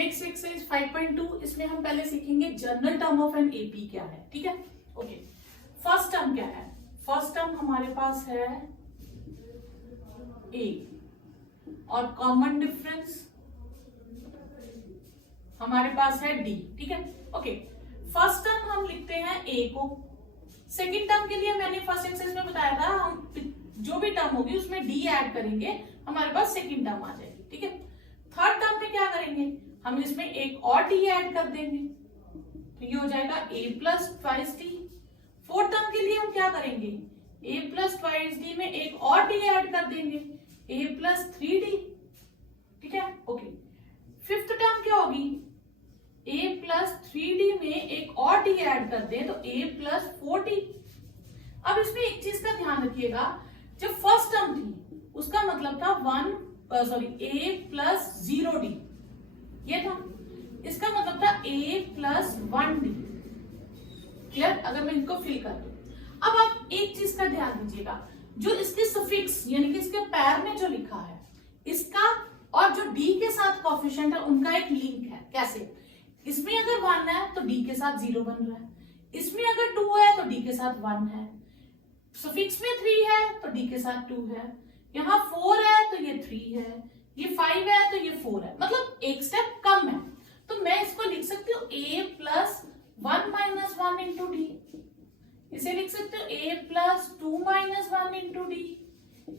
Next exercise 5.2, इसमें हम पहले सीखेंगे general term of an AP क्या है। ठीक है, ओके। फर्स्ट टर्म क्या है? फर्स्ट टर्म हमारे पास है ए और कॉमन डिफरेंस हमारे पास है डी। ठीक है, ओके। फर्स्ट टर्म हम लिखते हैं ए को। सेकेंड टर्म के लिए मैंने फर्स्ट एक्सरसाइज में बताया था, हम जो भी टर्म होगी उसमें डी ऐड करेंगे, हमारे पास सेकेंड टर्म आ जाएगी। ठीक है, थर्ड टर्म में क्या करेंगे, हम इसमें एक और डी ऐड कर देंगे, तो ये हो जाएगा a plus twice D. Fourth term के लिए हम क्या करेंगे, a प्लस ट्वाइस डी में एक और डी ऐड कर देंगे, a प्लस 3d। ठीक है, ओके। फिफ्थ टर्म क्या होगी, a प्लस 3d में एक और डी ऐड कर दें तो a प्लस 4d। अब इसमें एक चीज का ध्यान रखिएगा, जब फर्स्ट टर्म थी उसका मतलब था a प्लस 0d, ये था। इसका मतलब था a प्लस 1d। क्लियर? अगर मैं इनको फिल कर दूं, अब आप एक चीज का ध्यान दीजिएगा, जो इसके सफिक्स यानी कि इसके पैर में जो लिखा है, इसका और जो d के साथ कोएफिशिएंट है उनका एक लिंक है। कैसे? इसमें अगर 1 है तो d के साथ 0 बन रहा है, इसमें अगर 2 है तो d के साथ 1 है, सफिक्स में 3 है तो d के साथ 2 है, यहाँ 4 है तो ये 3 है, ये 5 है तो ये 4 है, मतलब एक स्टेप कम है। तो मैं इसको लिख सकती हूँ a plus 1 minus 1 into D. इसे लिख सकते हो a plus 2 minus 1 into D,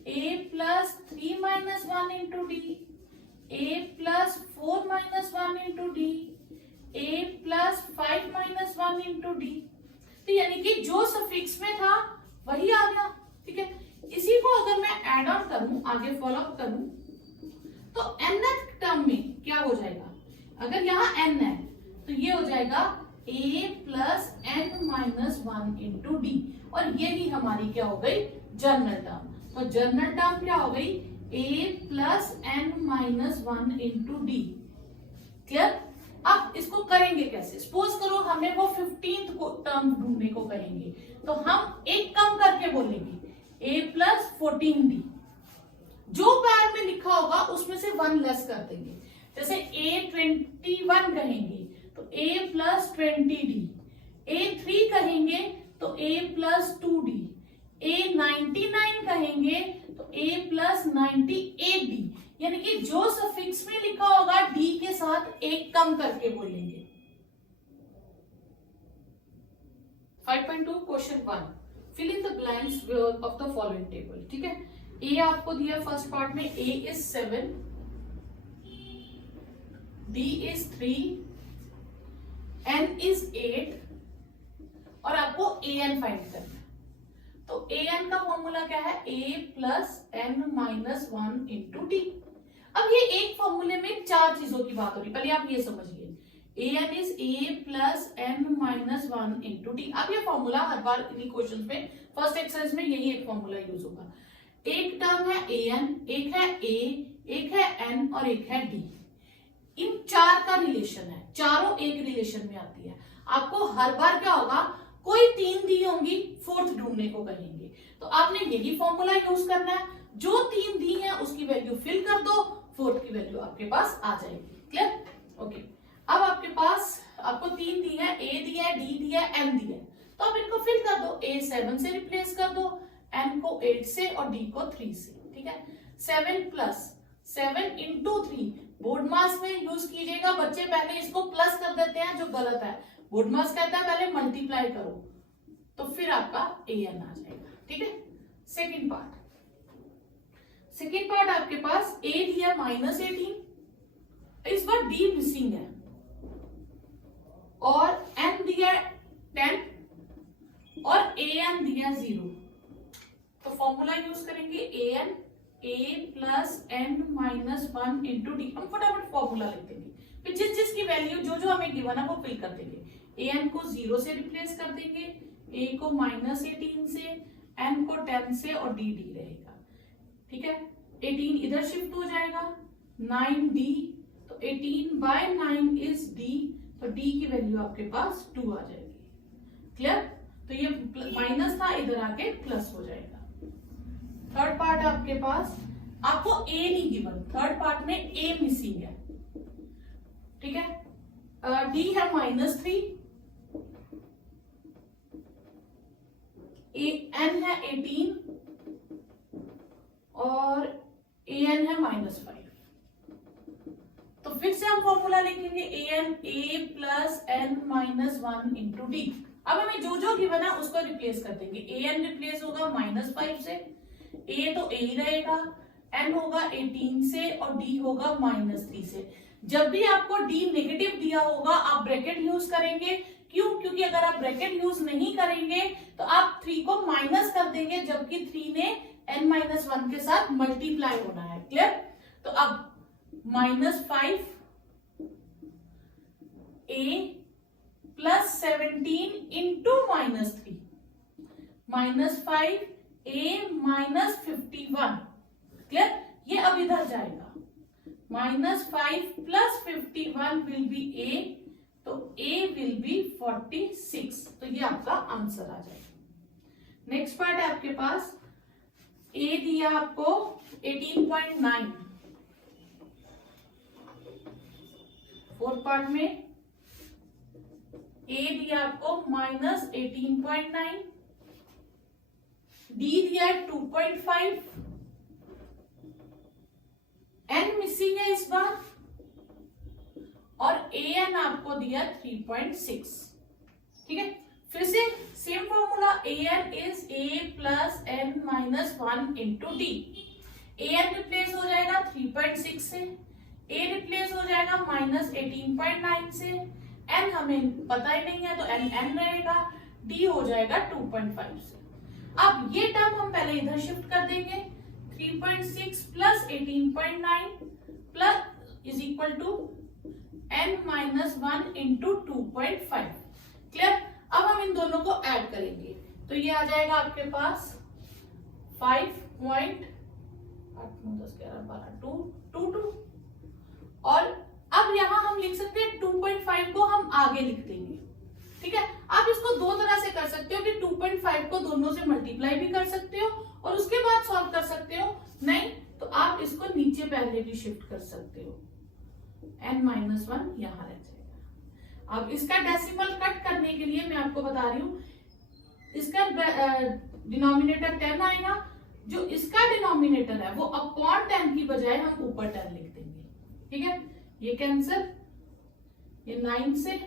a plus 3 minus 1 into D, a plus 4 minus 1 into D, a plus 5 minus 1 into D. तो यानी कि जो सफिक्स में था वही आ गया। ठीक है, इसी को अगर मैं एड ऑन करूं, आगे फॉलो अप करूं, तो nth टर्म में क्या हो जाएगा, अगर यहाँ n है तो ये हो जाएगा a plus n minus 1 into D, और ये भी हमारी क्या हो गई, जनरल टर्म। तो जनरल टर्म क्या हो गई, a plus n minus 1 into D. Clear? अब इसको करेंगे कैसे? सपोज करो हमें वो 15th को टर्म ढूंढने को कहेंगे, तो हम एक कम करके बोलेंगे a प्लस 14d। जो पैर में लिखा होगा उसमें से 1 लेस कर देंगे। जैसे a21 कहेंगे तो a प्लस 20d, a3 कहेंगे तो a प्लस 2d, a99 कहेंगे तो a प्लस 98d। यानी कि जो सफिक्स में लिखा होगा d के साथ एक कम करके बोलेंगे। 5.2 question 1, fill in the blanks of the following table. ठीक है, a आपको दिया फर्स्ट पार्ट में, a is 7, d is 3, n is 8 और आपको an फाइंड करना है। तो an का फॉर्मूला क्या है, a plus n minus 1 into d. अब ये एक फॉर्मूले में 4 चीजों की बात हो रही, पहले आप ये समझिए, an is a plus n minus 1 into d. अब ये फॉर्मूला हर बार इन्हीं क्वेश्चन में, फर्स्ट एक्सरसाइज में यही एक फॉर्मूला यूज होगा। एक टर्म है an, एक है a, एक है n और एक है d। इन 4 का रिलेशन है, चारों एक रिलेशन में आती है। आपको हर बार क्या होगा, कोई 3 दी होंगी, फोर्थ ढूंढने को कहेंगे, तो आपने यही फॉर्मूला यूज करना है। जो 3 दी है उसकी वैल्यू फिल कर दो, फोर्थ की वैल्यू आपके पास आ जाएगी। क्लियर? ओके। अब आपके पास आपको 3 दी है, a दिया है, d दिया है, n दिया है, तो आप इनको फिल कर दो। a 7 से रिप्लेस कर दो, n को 8 से और d को 3 से। ठीक है, 7 प्लस 7 इंटू 3, बोर्ड मास में यूज कीजिएगा बच्चे, पहले इसको प्लस कर देते हैं जो गलत है। बोर्ड मास कहता है पहले मल्टीप्लाई करो, तो फिर आपका an आ जाएगा। ठीक है, सेकेंड पार्ट आपके पास a दिया माइनस 18, इस बार d मिसिंग है, और n दिया 10 और an दिया 0, तो फॉर्मूला यूज करेंगे an a plus n minus 1 into D. हम फटाफट फॉर्मूला लिख देंगे, फिर जिस की वैल्यू जो हमें गिवन है वो फिल कर देंगे। an को 0 से रिप्लेस कर देंगे, a को माइनस 18 से, n को 10 से और d रहेगा। ठीक है, 18 इधर शिफ्ट हो जाएगा, 9d, तो 18 बाय 9 इज d, तो d की वैल्यू आपके पास 2 आ जाएगी। क्लियर? तो ये माइनस था, इधर आके प्लस हो जाएगा। थर्ड पार्ट आपके पास, आपको a नहीं गिवन, थर्ड पार्ट में a मिसिंग है। ठीक है, डी है -3, एन है 18 और एन है -5। तो फिर से हम फॉर्मूला लिखेंगे n a plus n -1 into d. अब हमें जो जो गिवन है उसको रिप्लेस कर देंगे। एन रिप्लेस होगा -5 से, ए तो ए ही रहेगा, एन होगा 18 से और डी होगा -3 से। जब भी आपको डी नेगेटिव दिया होगा आप ब्रैकेट यूज करेंगे। क्यों? क्योंकि अगर आप ब्रैकेट यूज नहीं करेंगे तो आप 3 को माइनस कर देंगे, जबकि 3 ने n-1 के साथ मल्टीप्लाई होना है। क्लियर? तो अब -5 a plus 17 into -3, -5 a -51। Clear? ये अब इधर जाएगा, -5 प्लस 51 विल बी a, तो a विल बी 46। तो ये आपका आंसर आ जाएगा। नेक्स्ट पार्ट है आपके पास, a दिया आपको 18.9, फोर्थ पार्ट में a दिया आपको -18.9, d दिया है 2.5, n मिसिंग है इस बार, और an आपको दिया 3.6। ठीक है, फिर से same formula, an is a plus n -1 into D. an replace हो जाएगा 3.6 से, a रिप्लेस हो जाएगा -18.9 से, n हमें पता ही नहीं है तो n रहेगा, d हो जाएगा 2.5 से। अब ये टर्म हम पहले इधर शिफ्ट कर देंगे, 3.6 plus 18.9 plus is equal to n-1 into 2.5। Clear? अब हम इन दोनों को ऐड करेंगे तो ये आ जाएगा आपके पास 5.8 और अब यहां हम लिख सकते हैं 2.5 को हम आगे लिख देंगे। ठीक है, आप इसको दो तरह से कर सकते हो कि 2.5 को दोनों से मल्टीप्लाई भी कर सकते हो और उसके बाद सॉल्व कर सकते हो, नहीं तो आप इसको नीचे पहले भी शिफ्ट कर सकते हो, n-1 यहां रह जाएगा। अब इसका डेसिमल कट करने के लिए मैं आपको बता रही हूं, इसका डिनोमिनेटर 10 आएगा, जो इसका डिनोमिनेटर है वो अपॉन 10 की बजाय हम ऊपर 10 लिख देंगे। ठीक है, ये कैंसिल, ये 9 से,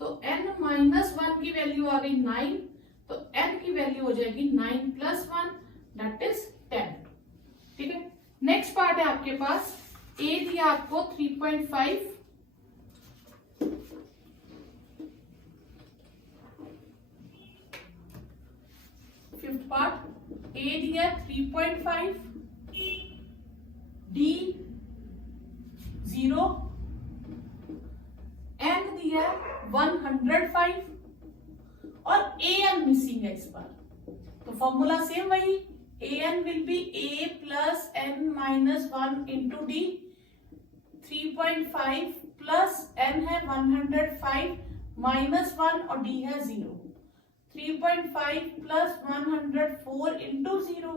तो n-1 की वैल्यू आ गई 9, तो n की वैल्यू हो जाएगी 9 + 1 दैट इज 10। ठीक है, नेक्स्ट पार्ट है आपके पास, a दिया आपको 3.5, फिफ्थ पार्ट, a दिया 3.5, d 0, n दिया 105 और an मिसिंग है इस बार, तो फॉर्मूला सेम वही, an will be a plus n-1 into D, 3.5 plus n है 105 -1 और d है 0, 3.5 प्लस 104 इंटू 0,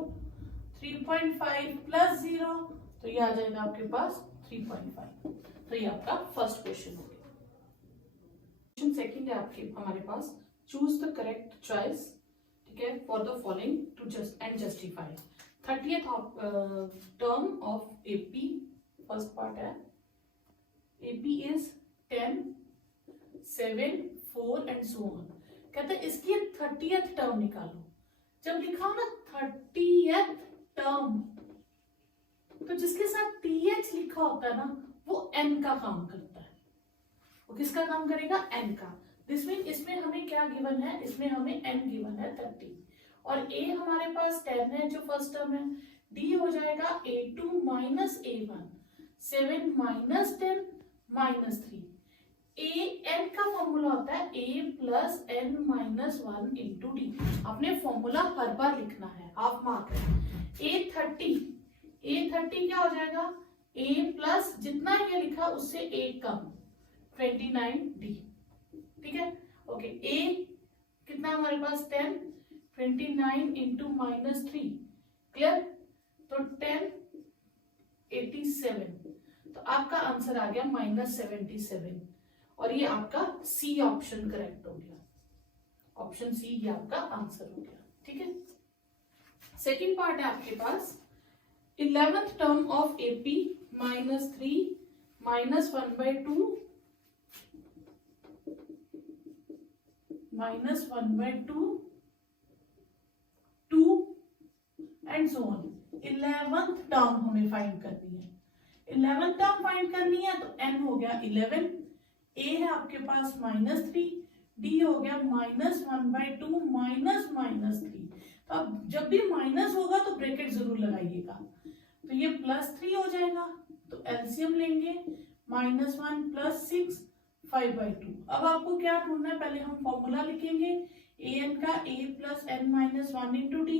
3.5 प्लस 0, तो ये आ जाएगा आपके पास 3.5। तो ये आपका फर्स्ट क्वेश्चन हो गया। क्वेश्चन सेकंड है आपके हमारे पास, चूज द करेक्ट चॉइस, ठीक है, for the following to just and justify 30th term of AP. First part है AP is 10, 7, 4 and so on. कहते हैं इसकी 30th टर्म निकालो। जब लिखा हो ना 30th टर्म, तो जिसके साथ th लिखा होता है ना वो n का काम करता है। वो किसका काम करेगा? n का। दिस मीन इसमें हमें क्या गिवन है? इसमें हमें n गिवन है 30 और a हमारे पास 10 है जो फर्स्ट टर्म है। d हो जाएगा a2 minus a1, 7 minus 10 minus 3। n का फॉर्मूला होता है a plus n minus 1 into D. आपने फॉर्मूला हर बार लिखना है, हाफ मार्क है। a30 क्या हो जाएगा? a प्लस जितना ये लिखा उससे 1 कम 29d। ठीक है, ओके। a कितना हमारे पास 10, 29 इंटू माइनस 3, क्लियर? तो 10, 87। तो आपका आंसर आ गया -77 और ये आपका सी ऑप्शन करेक्ट हो गया। ऑप्शन सी ये आपका आंसर हो गया। ठीक है, सेकंड पार्ट है आपके पास 11th term of AP -3 -1/2 -1/2 2 and so on. 11th term हमें फाइंड करनी है। 11th टर्म फाइंड करनी है तो n हो गया 11, a है आपके पास -3, d हो गया -1/2 -3। तो अब जब भी माइनस होगा तो ब्रैकेट जरूर लगाइएगा। तो ये +3 हो जाएगा, तो एलसीएम लेंगे -1 + 6 5/2। अब आपको क्या ढूंढना है, पहले हम फॉर्मूला लिखेंगे an का a + n - 1 × d।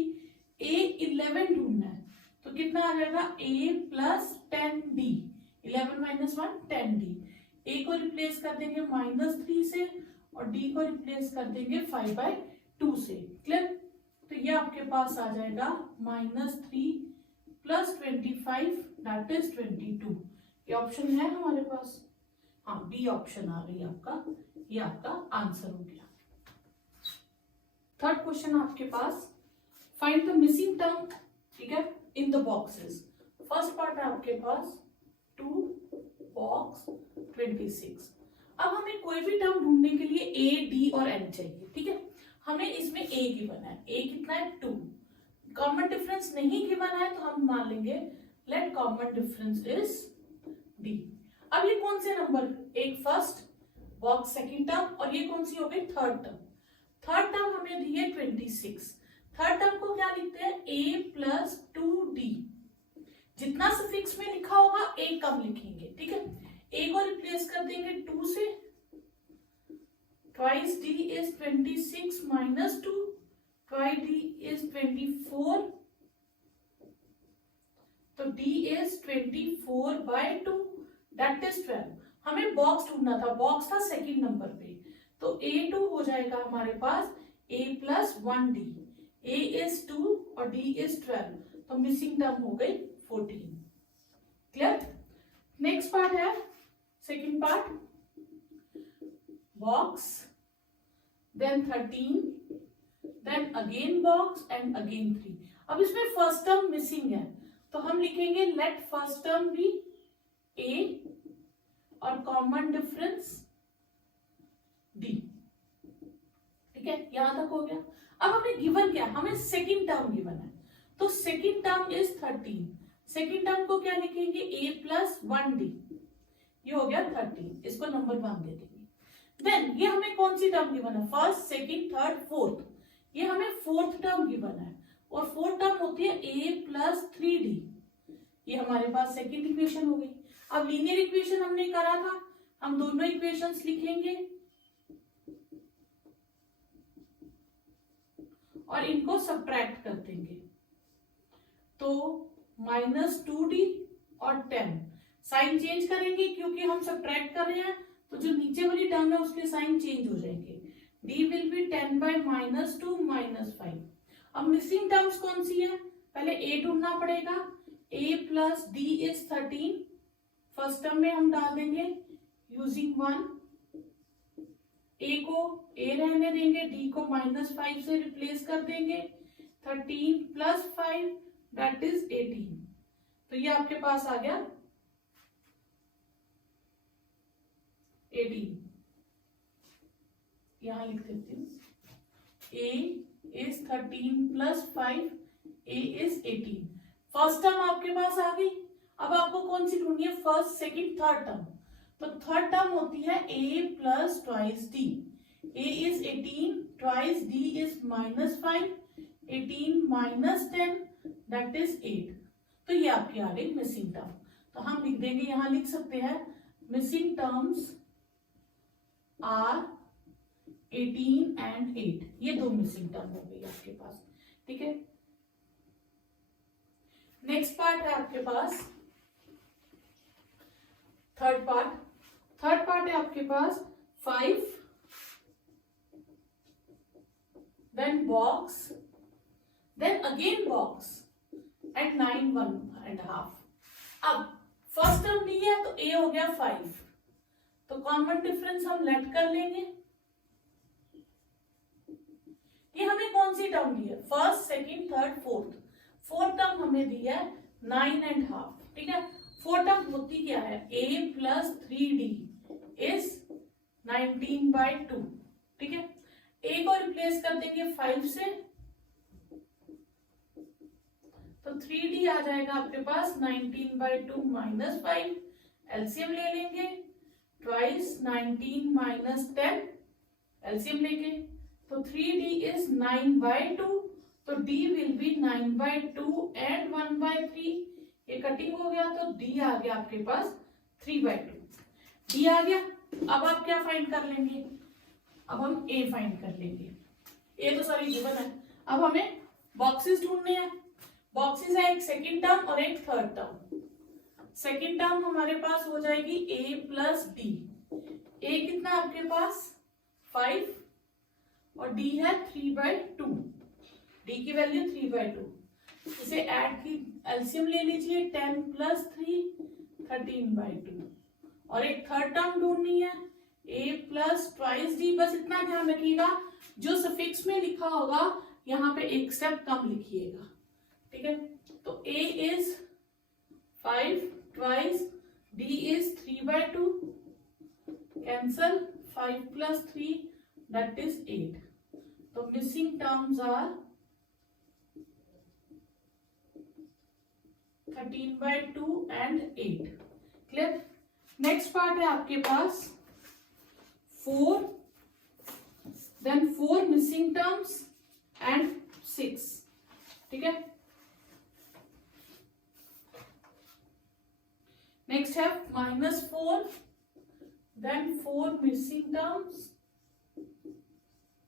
a 11 ढूंढना है तो कितना आ जाएगा a + 10d। 11 - 1 10d। a को रिप्लेस कर देंगे -3 से और d को रिप्लेस कर देंगे 5/2 से। क्लियर? तो ये आपके पास आ जाएगा -3 + 25 दैट इज 22। ये ऑप्शन है हमारे पास, हाँ बी ऑप्शन आ गई आपका, ये आपका आंसर हो गया। थर्ड क्वेश्चन आपके पास फाइंड द मिसिंग टर्म, ठीक है, in the boxes. First part है आपके पास 2 बॉक्स 26। अब हमें कोई भी टर्म ढूंढने के लिए a, d और n चाहिए। ठीक है, हमें इसमें a गिवन है, a कितना है 2। कॉमन डिफरेंस नहीं गिवन है तो हम मान लेंगे late common difference is d। अब ये कौन से नंबर, एक फर्स्ट बॉक्स सेकंड टर्म और ये कौन सी हो गई थर्ड टर्म। थर्ड टर्म हमें दी है 26। थर्ड टर्म को क्या लिखते हैं a + 2d। जितना सफिक्स में लिखा होगा a कम लिखेंगे। ठीक है, a को रिप्लेस कर देंगे 2 से, twice d is 26 - 2, twice d is 24, तो d is 24/2 दैट इज 12। हमें बॉक्स ढूंढना था, बॉक्स था सेकंड नंबर पे, तो a2 हो जाएगा हमारे पास a + 1d। a is 2 और d is 12, तो मिसिंग टर्म हो गई 14। क्लियर? नेक्स्ट पार्ट है second part, box then 13 then again box and again 3। अब इसमें फर्स्ट टर्म मिसिंग है तो हम लिखेंगे let first term be a और कॉमन डिफरेंस d। ठीक है, यहां तक हो गया। अब हमें गिवन क्या, हमें सेकंड टर्म गिवन है, तो second term is 13। Second term को क्या लिखेंगे a + 1d, ये हो गया 13। इसको नंबर 1 दे देंगे। देन ये हमें कौन सी टर्म गिवन है, फर्स्ट सेकंड थर्ड फोर्थ, ये हमें फोर्थ टर्म गिवन है और फोर्थ टर्म होती है a + 3d। ये हमारे पास सेकंड इक्वेशन हो गई। अब लीनियर इक्वेशन हमने करा था, हम दोनों इक्वेशंस लिखेंगे और इनको सब्ट्रैक्ट कर देंगे, तो -2d और 10। साइन चेंज करेंगे क्योंकि हम सब्ट्रैक्ट कर रहे हैं, तो जो नीचे वाली टर्म है उसके साइन चेंज हो जाएंगे। d will be 10/-2 -5। अब मिसिंग टर्म्स कौन सी है, पहले a ढूंढना पड़ेगा। a + d is 13, first term में हम डाल देंगे यूजिंग 1। a को a रहने देंगे, d को -5 से रिप्लेस कर देंगे, 13 + 5 दैट इज 18। तो ये आपके पास आ गया 18। यहां लिख देती हूँ a is 13 + 5, a is 18। First term आपके पास आ गई। अब आपको कौन सी ढूंढनी है, फर्स्ट सेकंड थर्ड टर्म। तो थर्ड टर्म होती है a + twice d। a is 18, twice d is -5, 18 - 10 that is 8। तो ये आपकी आ गई मिसिंग टर्म। तो हम लिख देंगे, यहां लिख सकते हैं मिसिंग टर्म्स आर 18 एंड 8। ये दो मिसिंग टर्म हो गई आपके पास। ठीक है, नेक्स्ट पार्ट है आपके पास थर्ड पार्ट। थर्ड पार्ट है आपके पास 5 then box then again box at 9 1 1/2। अब फर्स्ट टर्म डी है तो ए हो गया 5, तो कॉमन डिफरेंस हम लेट कर लेंगे। ये हमें कौन सी टर्म दी है, first second third fourth, fourth term हमें दी है 9.5, ठीक है। फोर्थ टर्म होती क्या है, a प्लस 3d इज 19/2, ठीक है। a को रिप्लेस कर देंगे 5 से, तो 3d आ जाएगा आपके पास 19/2 माइनस 5, एलसीएम ले लेंगे, ट्वाइस 19 माइनस 10, एलसीएम लेंगे, तो 3d इज 9/2, तो d विल बी 9/2 एंड 1/3, ये कटिंग हो गया, तो d आ गया आपके पास 3/2, d आ गया। अब आप क्या फाइंड कर लेंगे, अब हम a फाइंड कर लेंगे, a तो सॉरी गिवन है। अब हमें बॉक्सेस ढूंढने हैं, बॉक्सेस है एक सेकेंड टर्म और एक थर्ड टर्म। सेकेंड टर्म हमारे पास हो जाएगी a प्लस डी, a कितना आपके पास 5 और d है 3/2, d की वैल्यू 3/2, इसे ऐड की एलसीएम ले लीजिए, 10 प्लस 3 13/2, और एक थर्ड टर्म ढूंढनी है a प्लस ट्वाइस डी। बस इतना ध्यान रखिएगा, जो सफिक्स में लिखा होगा यहाँ पे एक स्टेप कम लिखिएगा, ठीक है। तो a is 5 twice, d is 3/2, cancel, 5 plus 3 that is 8, तो missing terms are 13/2 and 8, clear. Next part है आपके पास 4, देन 4 मिसिंग टर्म्स एंड 6, ठीक है। नेक्स्ट है -4, then 4 missing terms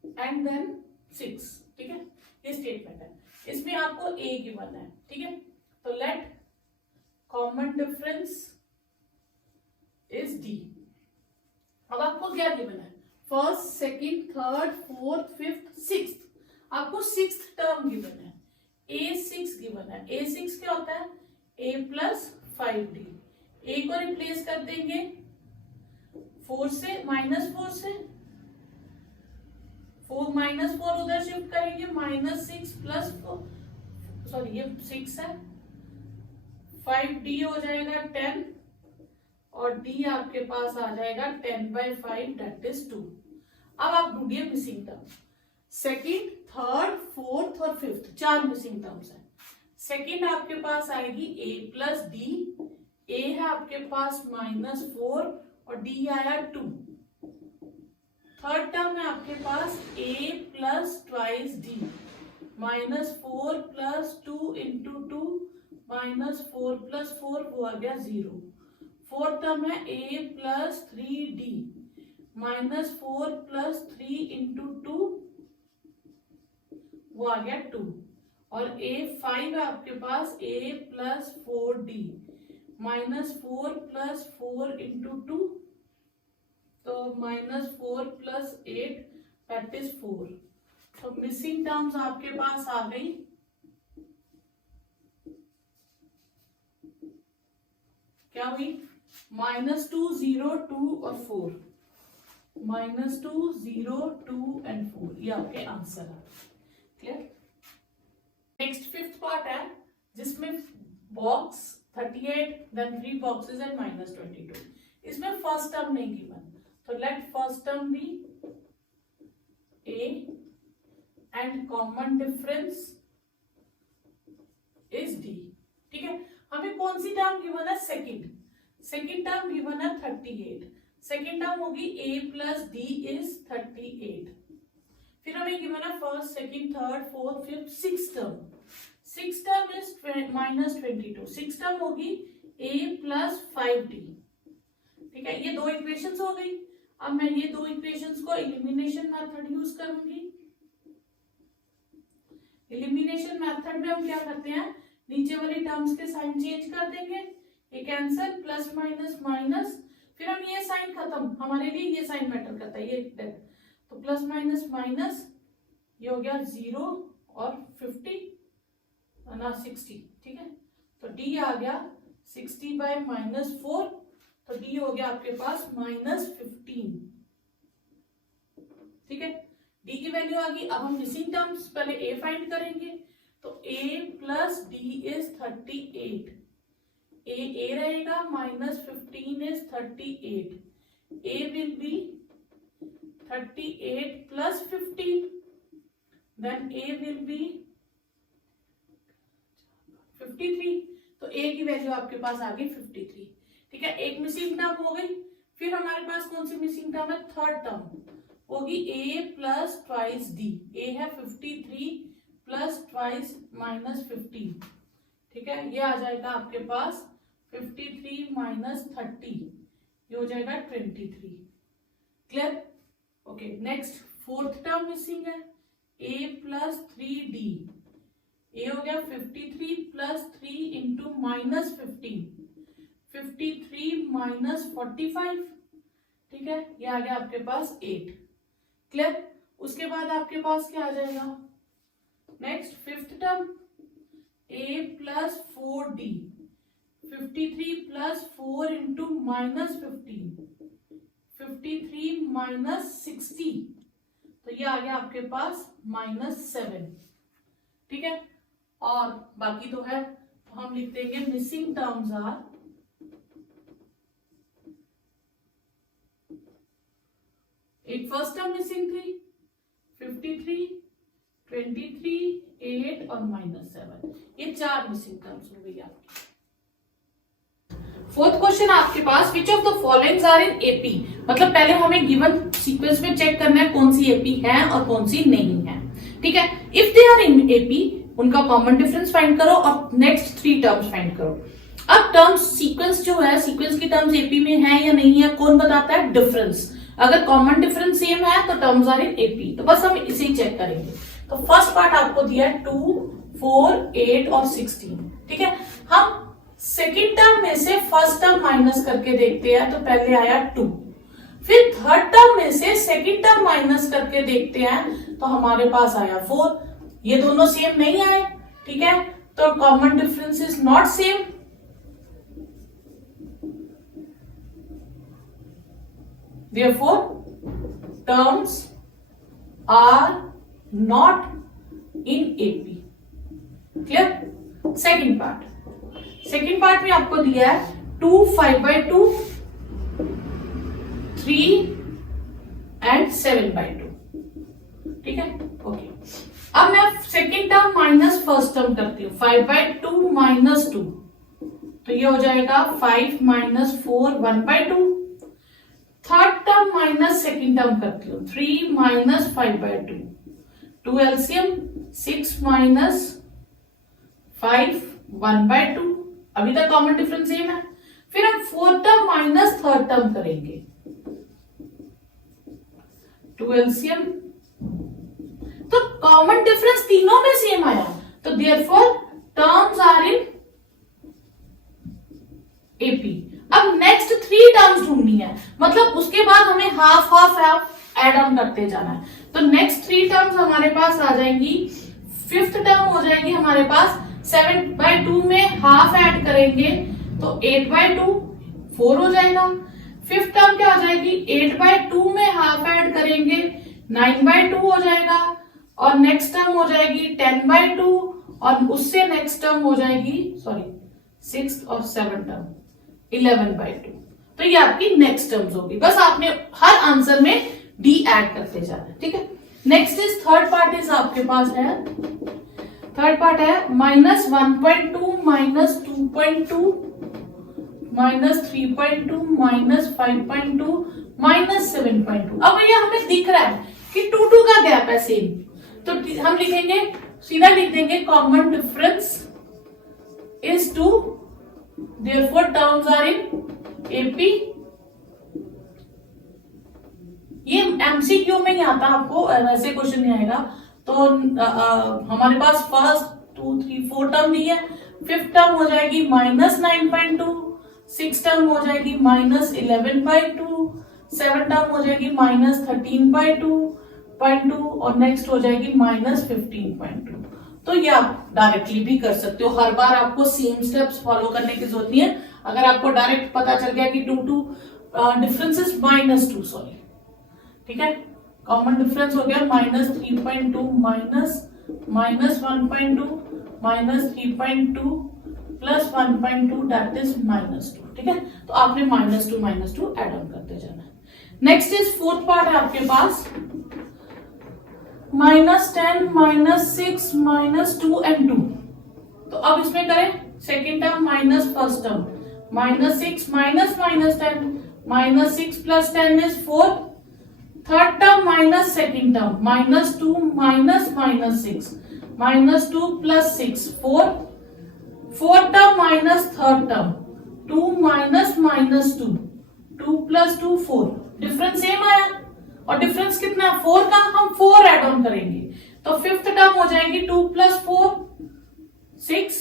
and then 6, ठीक है। ये स्टेटमेंट है, इसमें आपको a गिवन है, ठीक है। तो late common difference is d। अब आपको क्या गिवन है, first second third fourth fifth sixth, आपको सिक्स्थ टर्म गिवन है, a6 गिवन है। a6 क्या होता है, a प्लस 5d, a को रिप्लेस कर देंगे 4 से, -4 से, 4 -4 उधर शिफ्ट करेंगे, -6 प्लस 4, सॉरी ये 6 है, 5d हो जाएगा 10, और d आपके पास आ जाएगा 10/5 दैट इज 2। अब आप ढूंढिए missing term, second third fourth और फिफ्थ, 4 मिसिंग टर्म्स है। सेकंड आपके पास आएगी a प्लस डी, a है आपके पास -4 और d आया 2। थर्ड टर्म है आपके पास a plus twice d, -4 plus 2 into 2, -4 plus 4 वो आ गया 0। फोर्थ टर्म है a plus 3d, -4 plus 3 into 2 वो आ गया 2, और a5 है आपके पास a plus 4d, -4 plus 4 into 2, तो -4 प्लस 8 दैट इज 4। तो मिसिंग टर्म्स आपके पास आ गई, क्या हुई, -2 0 2 और 4, -2 0 2 एंड 4, ये आपके आंसर है, क्लियर। नेक्स्ट फिफ्थ पार्ट है जिसमें बॉक्स 38, देन 3 बॉक्सेस एंड -22, इसमें फर्स्ट टर्म नहीं गिवन, तो let first term be a and common difference is d, ठीक है। हमें कौन सी टर्म गिवन है, सेकंड टर्म गिवन है 38, सेकंड टर्म होगी a प्लस डी इज 38, फिर हमें गिवन है first second third fourth fifth six term is -22, six term होगी a प्लस 5d, ठीक है। ये दो इक्वेशंस हो गई। अब मैं ये दो इक्वेशंस को एलिमिनेशन मेथड यूज करूंगी। एलिमिनेशन मेथड में हम क्या करते हैं, नीचे वाली टर्म्स के साइन चेंज कर देंगे, ये कैंसल, प्लस माइनस माइनस, फिर हम ये साइन खत्म, हमारे लिए ये साइन मैटर करता है, ये तो प्लस माइनस माइनस, ये हो गया 0 और 50 ना 60, ठीक है। तो d आ गया 60/-4, तो डी हो गया आपके पास -15। ठीक है, डी की वैल्यू आ गई। अब हम मिसिंग टर्म्स पहले ए फाइंड करेंगे, तो a plus d is 38। A रहेगा, -15 is 38। a will be 38 plus 15, then a will be 53। तो a की वैल्यू आपके पास आ गई 53। ठीक है, एक मिसिंग टर्म हो गई। फिर हमारे पास कौन सी मिसिंग टर्म है? थर्ड टर्म होगी a plus twice D. a है 53 प्लस ट्वाइस -15। ठीक है, ये आ जाएगा आपके पास 53 - 30, ये हो जाएगा 23। Clear? Okay, next fourth term missing है, a प्लस 3d। a हो गया 53 प्लस 3 इंटू -15, 53 - 45। ठीक है, ये आ गया आपके पास 8। क्लियर? उसके बाद आपके पास क्या आ जाएगा? Next fifth term, a plus 4d। 53 plus 4 into -15, 53 - 60, तो ये आ गया आपके पास -7। ठीक है, और बाकी तो है, तो हम लिख देंगे मिसिंग टर्म्स आर एक फर्स्ट टर्म मिसिंग थी 53, 23, 8 और -7, ये 4 मिसिंग टर्म्स हो गई आपकी। फोर्थ क्वेश्चन आपके पास, which of the followings are in AP. मतलब पहले हमें गिवन सीक्वेंस में चेक करना है कौन सी एपी है और कौन सी नहीं है। ठीक है, if they are in AP उनका कॉमन डिफरेंस फाइंड करो और नेक्स्ट 3 टर्म्स फाइंड करो। अब टर्म्स सीक्वेंस जो है, सीक्वेंस की टर्म्स एपी में है या नहीं है, कौन बताता है? डिफरेंस। अगर कॉमन डिफरेंस सेम है तो टर्म्स आर इन एपी, तो बस हम इसे चेक करेंगे। तो फर्स्ट पार्ट आपको दिया है 2, 4, 8 और 16। ठीक है, हम सेकेंड टर्म में से फर्स्ट टर्म माइनस करके देखते हैं, तो पहले आया 2। फिर थर्ड टर्म में से सेकेंड टर्म माइनस करके देखते हैं, तो हमारे पास आया 4। ये दोनों सेम नहीं आए। ठीक है, तो common difference is not same. Therefore, terms are not in AP. Clear? Second part. Second part में आपको दिया है 2, 5/2, 3 एंड 7/2। ठीक है, ओके। अब मैं second term minus first term करती हूँ, 5/2 - 2, तो ये हो जाएगा 5 - 4, 1/2। Third term minus second term करती हूँ, 3 - 5/2, 2 एलसीएम, 6 - 5, 1/2। अभी तक कॉमन डिफरेंस सेम है। फिर हम fourth term minus third term करेंगे, 2 एलसीएम, तो कॉमन डिफरेंस तीनों में सेम आया, तो therefore terms are in AP. अब नेक्स्ट 3 टर्म्स ढूंढनी है, मतलब उसके बाद हमें half half half add on करते जाना है। तो नेक्स्ट 3 टर्म्स हमारे पास आ जाएंगी। फिफ्थ टर्म हो जाएगी हमारे पास 7/2 में हाफ ऐड करेंगे तो 8/2, 4 हो जाएगा। फिफ्थ टर्म क्या हो जाएगी? 8/2 में हाफ ऐड करेंगे 9/2 हो जाएगा। और नेक्स्ट टर्म हो जाएगी 10/2 और उससे नेक्स्ट टर्म हो जाएगी 6 और 7 टर्म 11/2। तो ये आपकी नेक्स्ट टर्म्स होगी। बस आपने हर आंसर में डी ऐड करते जाना, ठीक है। Next is third part is आपके पास है, थर्ड पार्ट है -1.2 -2.2 -3.2 -5.2 -7.2। अब ये हमें दिख रहा है कि 2 का गैप है सेम, तो हम लिखेंगे सीधा लिख देंगे common difference is 2, therefore terms are in AP। ये एमसीक्यू में ही आता, आपको वैसे क्वेश्चन नहीं आएगा। तो हमारे पास फर्स्ट 2, 3, 4 टर्म दी है। फिफ्थ टर्म हो जाएगी -9.2, सिक्स टर्म हो जाएगी -11/2, 7 टर्म हो जाएगी -13/2 और नेक्स्ट हो जाएगी -15/2। तो ये आप डायरेक्टली भी कर सकते हो, हर बार आपको सेम स्टेप्स फॉलो करने की जरूरत नहीं है। अगर आपको डायरेक्ट पता चल गया कि 2 डिफरेंस इज -2, सॉरी, ठीक है, कॉमन डिफरेंस हो गया -3.2 -1.2 -3.2 प्लस 1.2 दैट इज -2, ठीक है। तो आपने -2 एड ऑन करते जाना है। नेक्स्ट इज फोर्थ पार्ट है आपके पास -10 -6 -2 एंड 2। तो अब इसमें करें second term minus first term, -6 -10 -6 plus 10 is 4, third term minus second term -2 -6 -2 plus 6 4, fourth term minus third term 2 -2 2 plus 2 4, difference same आया और डिफरेंस कितना 4 का, हम 4 एड ऑन करेंगे तो फिफ्थ टर्म हो जाएगी 2 + 4 6,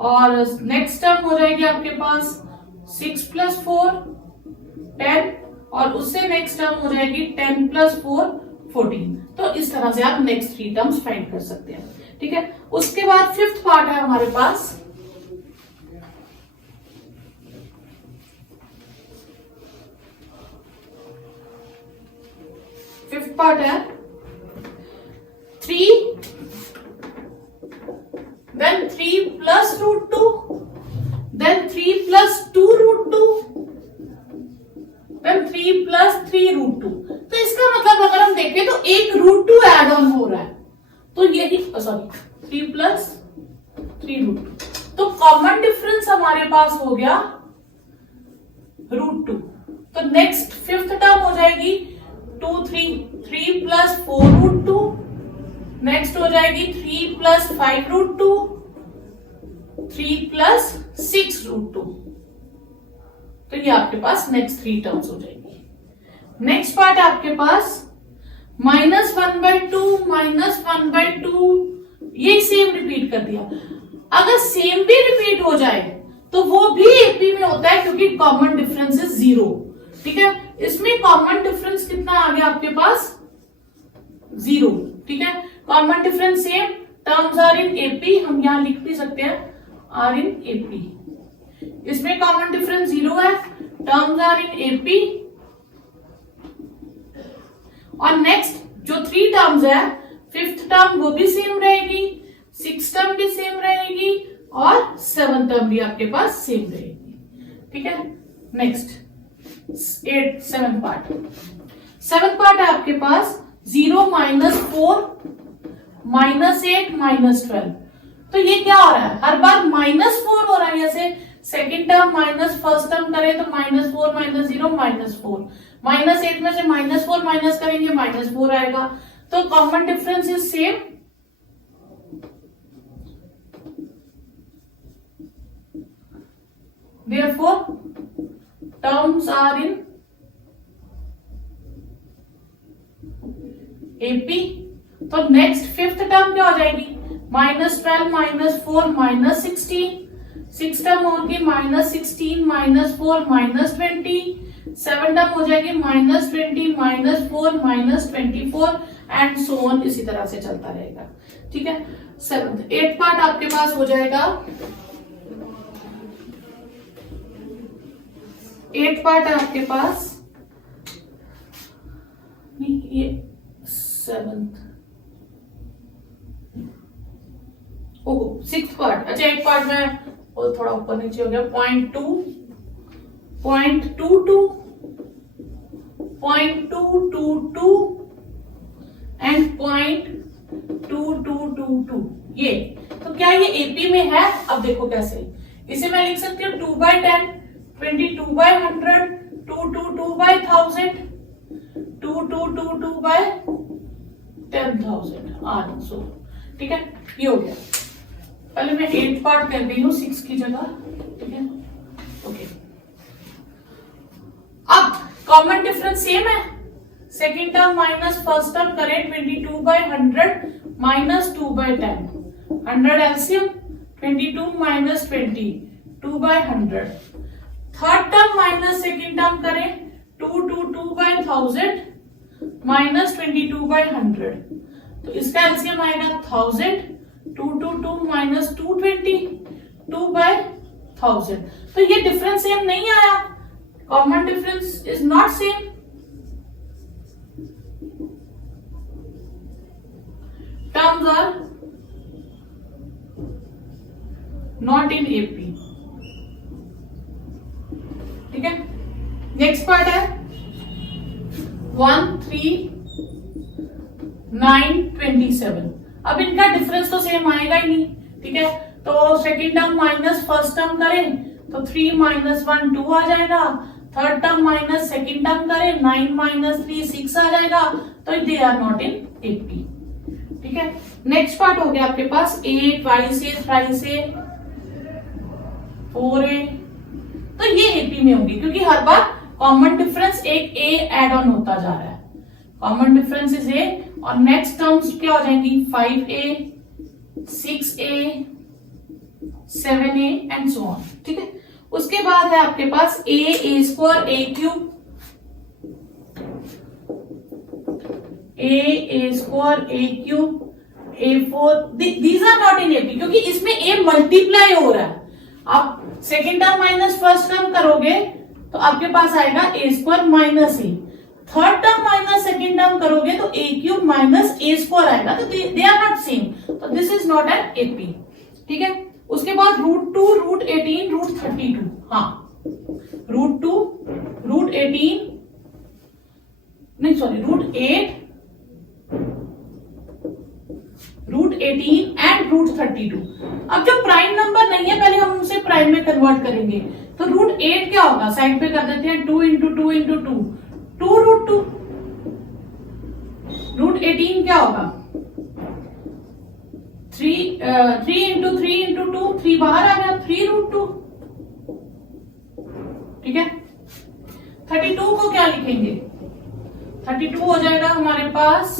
और नेक्स्ट टर्म हो जाएगी आपके पास 6 + 4 10, और उससे नेक्स्ट टर्म हो जाएगी 10 + 4 14। तो इस तरह से आप नेक्स्ट 3 टर्म्स फाइंड कर सकते हैं, ठीक है। उसके बाद फिफ्थ पार्ट है हमारे पास फिफ्थ पार्ट है 3 then 3 plus √2 then 3 plus 2 √2 then 3 plus 3 √2। तो इसका मतलब अगर हम देखें तो एक √2 एड ऑन हो रहा है, तो यही सॉरी 3 plus 3 √2, तो कॉमन डिफरेंस हमारे पास हो गया √2। तो नेक्स्ट फिफ्थ टर्म हो जाएगी 2 3 plus 4 √2, नेक्स्ट हो जाएगी 3 plus 5 √2 3 plus 6 √2। तो ये आपके पास नेक्स्ट 3 टर्म्स हो जाएंगी। नेक्स्ट पार्ट आपके पास -1/2 -1/2, ये सेम रिपीट कर दिया। अगर सेम भी रिपीट हो जाए तो वो भी एपी में होता है क्योंकि कॉमन डिफरेंस इज 0, ठीक है। इसमें कॉमन डिफरेंस कितना आ गया आपके पास 0, ठीक है। Common difference same, terms are in AP, हम यहां लिख भी सकते हैं आर इन एपी। इसमें कॉमन डिफरेंस 0 है, टर्म्स आर इन एपी, और नेक्स्ट जो 3 टर्म्स है, फिफ्थ टर्म वो भी सेम रहेगी, सिक्स टर्म भी सेम रहेगी, और 7th टर्म भी आपके पास सेम रहेगी, ठीक है। नेक्स्ट 7th पार्ट है आपके पास 0 -4 -8 -12। तो ये क्या हो रहा है, हर बार -4 हो रहा है। जैसे second term minus first term करें तो -4 -0 -4, -8 में से -4 माइनस करेंगे -4 आएगा। तो common difference is same, therefore terms are in AP। तो नेक्स्ट फिफ्थ टर्म क्या हो जाएगी -12 -4 -16, सिक्स टर्म होगी -16 -4 -20, 7 टर्म हो जाएगी -20 -4 -24 एंड सो ऑन, इसी तरह से चलता रहेगा, ठीक है। 8th पार्ट आपके पास हो जाएगा 8th पार्ट है आपके पास, नहीं ये 7th, ओह 6th पार्ट, अच्छा 8th पार्ट में और थोड़ा ऊपर नीचे हो गया 0.2 0.22 0.222 एंड 0.2222। ये तो क्या ये एपी में है? अब देखो कैसे, इसे मैं लिख सकती हूँ 2/10 22/100 222/1000 2222/10,000 आंसर, ठीक है। ये हो गया, पहले मैं 8 पार्ट कर रही हूँ 6 की जगह, ठीक है। ओके, अब कॉमन डिफरेंस सेम है, second term minus first term करें 22/100 -2/10, 100 LCM 22 -20 2/100, third term minus second term करें 222/1000 -22/100, तो इसका एलसीएम आएगा 1000 2 to 2 minus 220, 2/1000। तो ये डिफरेंस सेम नहीं आया, common difference is not same. Terms are not in AP. ठीक है, नेक्स्ट पार्ट है 13927। अब इनका डिफरेंस तो सेम आएगा ही नहीं। ठीक है, तो second term minus first term करें तो 3 - 1 2 आ जाएगा। Third term minus second term करें 9 - 3 6 आ जाएगा। तो they are not in AP. ठीक है, नेक्स्ट पार्ट हो गया आपके पास a twice a thrice a 4a। तो ये एपी में होंगे क्योंकि हर बार कॉमन डिफरेंस एक a एड ऑन होता जा रहा है। कॉमन डिफरेंस इज a और नेक्स्ट टर्म्स क्या हो जाएंगी 5a 6a 7a and so on. ठीक है, उसके बाद है आपके पास a square a cube a square a cube a4। These are not in AP क्योंकि इसमें a मल्टीप्लाई हो रहा है। आप second term minus first term करोगे तो आपके पास आएगा a square minus a। Third term minus second term करोगे तो a cube minus a square आएगा। तो दे आर नॉट सेम, तो this is not an AP. ठीक है, उसके बाद √2 √18 √32। हाँ, √2 √18 नहीं सॉरी √8 √18 एंड √32। अब जो प्राइम नंबर नहीं है पहले हम उसे प्राइम में कन्वर्ट करेंगे। तो √8 क्या होगा, साइड पे कर देते हैं 2 × 2 × 2 2 √2। √18 क्या होगा 3 × 3 × 2 3 बाहर आ गया 3 √2। ठीक है, 32 को क्या लिखेंगे 32 हो जाएगा हमारे पास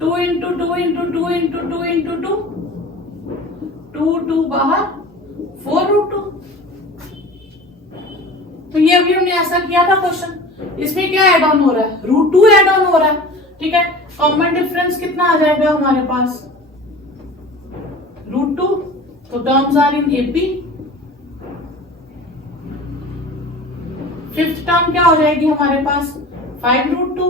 2 × 2 × 2 × 2 × 2 2 2 बाहर 4 √2। तो ये अभी हमने ऐसा किया था क्वेश्चन, इसमें क्या एड ऑन हो रहा है √2 एड ऑन हो रहा है। ठीक है, कॉमन डिफरेंस कितना आ जाएगा हमारे पास √2। तो terms are in AP. Fifth term क्या हो जाएगी हमारे पास 5 √2।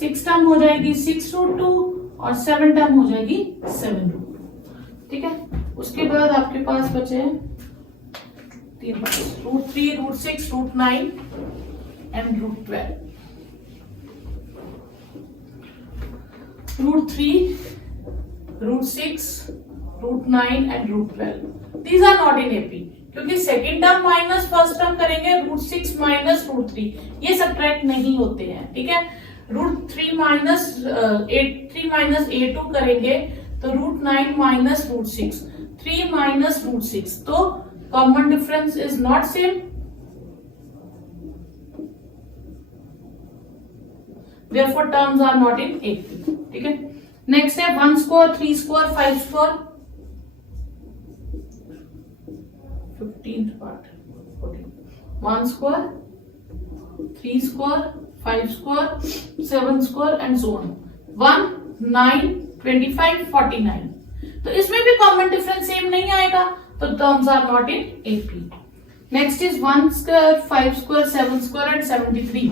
सिक्स टर्म हो जाएगी 6 √2 और 7 टर्म हो जाएगी 7 √2। ठीक है, उसके बाद आपके पास बचे √3 √6 √9 and √12। √3 √6 √9 and √12 these are not in AP क्योंकि second term minus first term करेंगे √6 माइनस √3 ये सब्ट्रैक्ट नहीं होते हैं। ठीक है, √3 माइनस a2 करेंगे तो √9 माइनस √6 3 माइनस √6। तो common difference is not same, therefore terms are not in AP। ठीक है, नेक्स्ट है 1 square 3 square 5 square 15th part 1 square 3 square 5 square 7 square and so on 1 9 25 49। तो इसमें भी कॉमन डिफरेंस सेम नहीं आएगा, तो terms are not in AP. Next is 1 square 5 square 7 square and 73।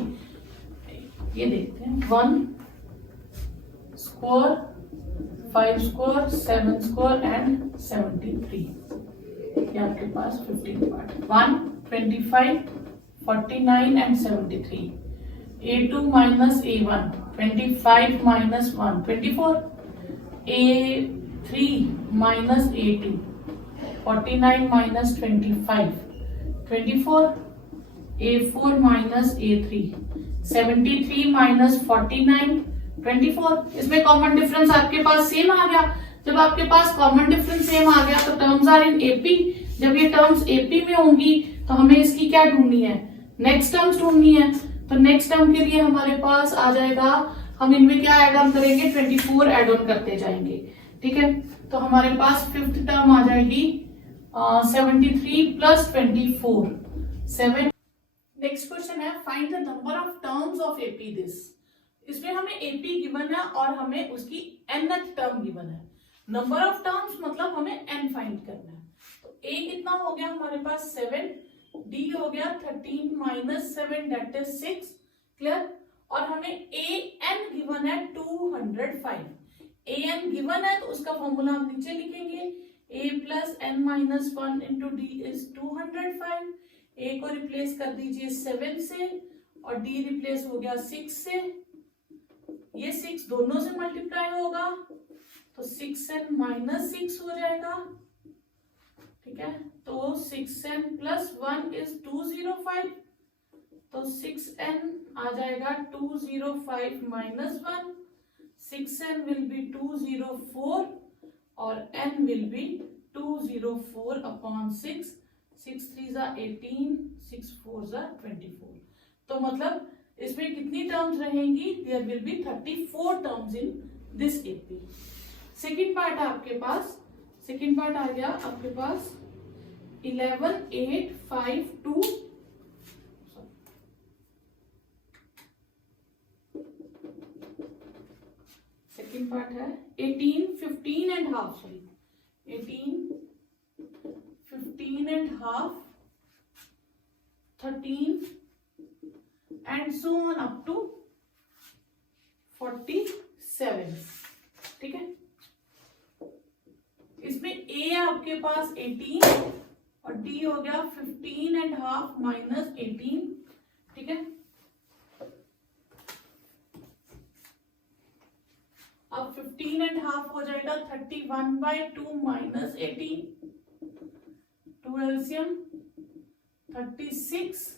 ये देखते हैं 1 स्क्वायर 5 स्क्वायर 7 स्क्वायर एंड 73। ये आपके पास 15 part 1 25 49 and 73। a2 minus a1 25 minus 1 24। a3 minus a2 49 minus 25 24। a4 minus a3 73 minus 49 24। इसमें कॉमन डिफरेंस आपके पास same आ गया। जब आपके पास कॉमन डिफरेंस सेम आ गया तो टर्म्स आर इन एपी। जब ये टर्म्स एपी में होंगी तो हमें इसकी क्या ढूंढनी है नेक्स्ट टर्म्स ढूंढनी है। तो नेक्स्ट टर्म के लिए हमारे पास आ जाएगा, हम इनमें क्या एड ऑन करेंगे 24 एड ऑन करते जाएंगे। ठीक है, तो हमारे पास फिफ्थ टर्म आ जाएगी 73 प्लस 24 7। नेक्स्ट क्वेश्चन है find the number of terms of AP this. इसमें हमें एपी गिवन है और हमें उसकी nth टर्म गिवन है। नंबर ऑफ टर्म्स मतलब हमें n फाइंड करना है। तो a कितना हो गया हमारे पास 7, d हो गया 13 माइनस 7 दैट इज 6, क्लियर। और हमें an गिवन है 205, an गिवन है तो उसका फॉर्मूला हम नीचे लिखेंगे, a plus n minus 1 into D is 205। a को रिप्लेस कर दीजिए 7 से और d रिप्लेस हो गया 6 से, ये 6 दोनों से मल्टीप्लाई होगा तो 6n माइनस 6 हो जाएगा, ठीक है। तो 6n प्लस 1 इज 205, तो 6n आ जाएगा 205 माइनस 1, 6n विल बी 204 और n विल बी 204 अपॉन 6, 6 3 जा 18, 6 4 जा 24। तो मतलब इसमें कितनी टर्म्स रहेंगी, there will be 34 terms in this AP. Second part है आपके पास, सेकेंड पार्ट आ गया आपके पास 11 8 5 2, सेकेंड पार्ट है 18 15 and half, sorry 18 15 and half 13 and so on up to 47, ठीक है। इसमें a आपके पास 18 और d हो गया 15 एंड हाफ माइनस 18, ठीक है। अब 15 एंड हाफ हो जाएगा 31/2 माइनस 18, 2 एलसीएम 36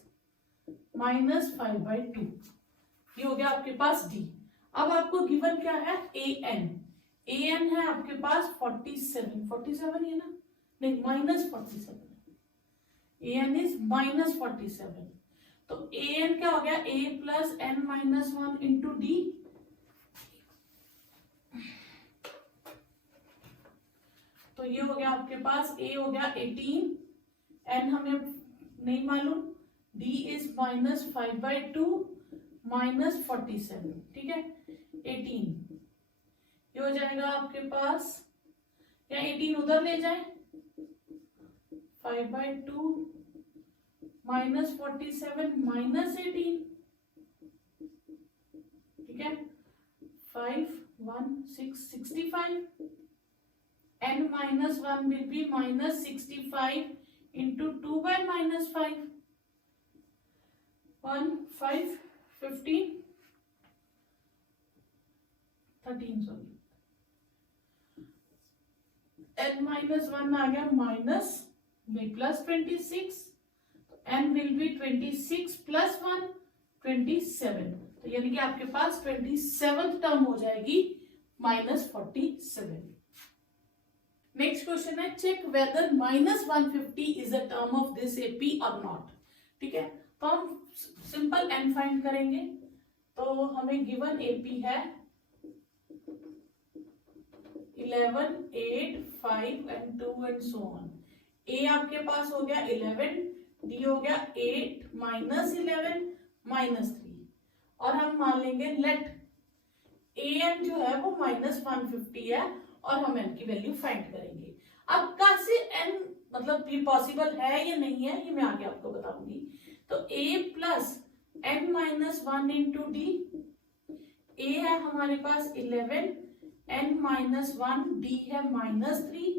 माइनस 5/2, ये हो गया आपके पास d। अब आपको गिवन क्या है, an है आपके पास 47 है ना, नहीं माइनस 47, an इज माइनस 47। तो an क्या हो गया, a plus n minus 1 into D, तो ये हो गया आपके पास a हो गया 18, n हमें नहीं मालूम, d इज माइनस 5/2 माइनस 47, ठीक है। 18 ये हो जाएगा आपके पास, या 18 उधर ले जाए, 5/2 माइनस 47 माइनस 18, ठीक है। 5 1 6 65, n minus 1 will be minus 65 into 2 bye minus 5, 1 5 15 13, sorry n minus 1 आ गया माइनस में plus 26, n will be 26 plus 1 27, तो यानी कि आपके पास 27th टर्म हो जाएगी माइनस 47। नेक्स्ट क्वेश्चन है, check whether minus 150 is a term of this AP और नॉट, ठीक है। तो हम सिंपल n फाइंड करेंगे, तो हमें गिवन एपी है 11 8 5 and 2 and so on. a आपके पास हो गया 11, d हो गया 8 माइनस 11 माइनस 3, और हम मान लेंगे लेट an जो है वो माइनस 150 है और हम n की वैल्यू फाइंड करेंगे। अब कैसे n मतलब ये पॉसिबल है या नहीं है, ये मैं आगे आपको बताऊंगी। तो a plus n minus 1 into D, a है हमारे पास 11, n माइनस 1, d है minus 3,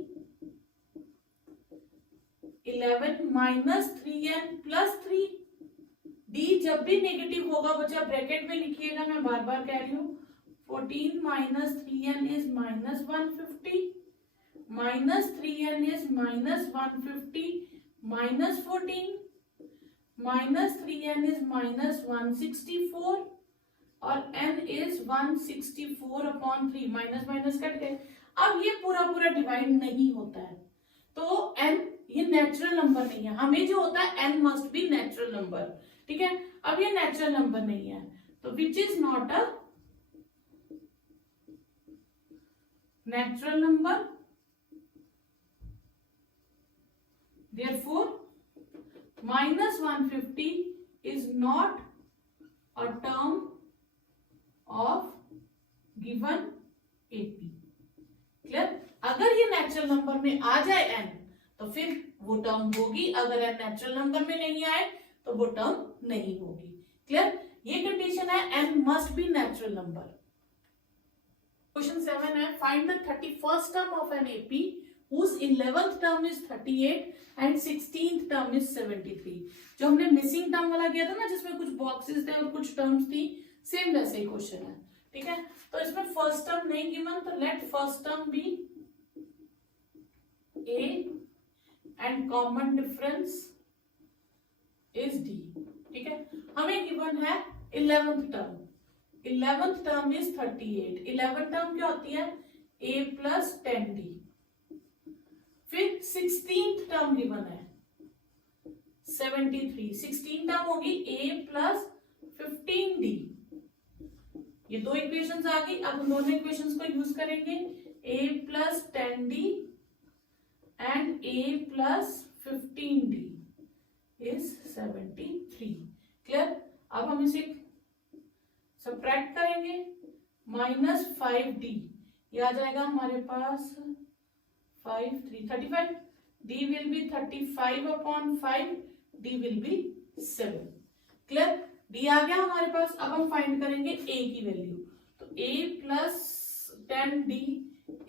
11 minus 3n plus 3, d जब भी नेगेटिव होगा बच्चा ब्रैकेट में लिखिएगा, मैं बार बार कह रही हूँ। 14 minus 3n is minus 150, minus 3n is minus 150 minus 14, minus 3n is minus 164 और n is 164 upon 3, minus minus cut गए। अब ये पूरा पूरा डिवाइड नहीं होता है, तो n ये नेचुरल नंबर नहीं है, हमें जो होता है n must be natural number, ठीक है। अब ये नेचुरल नंबर नहीं है, तो which is not a natural number, therefore minus 150 is not a term of given AP, clear. अगर ये नेचुरल नंबर में आ जाए n तो फिर वो टर्म होगी, अगर n नेचुरल नंबर में नहीं आए तो वो टर्म नहीं होगी। क्लियर? ये कंडीशन है, n must be natural number. Question 7 है, find the 31st term of an AP whose 11th term is 38 and 16th term is 73। जो हमने मिसिंग टर्म वाला किया था ना, जिसमें कुछ बॉक्सेस थे और कुछ टर्म्स थी, सेम वैसे ही क्वेश्चन है। ठीक है, तो इसमें फर्स्ट टर्म नहीं गिवन, तो let first term be a and common difference is d। ठीक है, हमें गिवन है 11th term. 11th term is 38। 11th term क्या होती है? a plus 10d। फिर 16th टर्म गिवन है 73। 16 टर्म होगी a प्लस 15d। ये दो इक्वेशंस आ गई। अब हम दोनों इक्वेशंस को यूज करेंगे, a plus 10d and a plus 15d is 73। Clear? अब हम इसे सब्ट्रैक्ट करेंगे, माइनस 5d, ये आ जाएगा हमारे पास 5 3 35। d will be 35 upon 5, d will be 7। Clear? d आ गया हमारे पास। अब हम फाइंड करेंगे a की वैल्यू, तो a plus 10d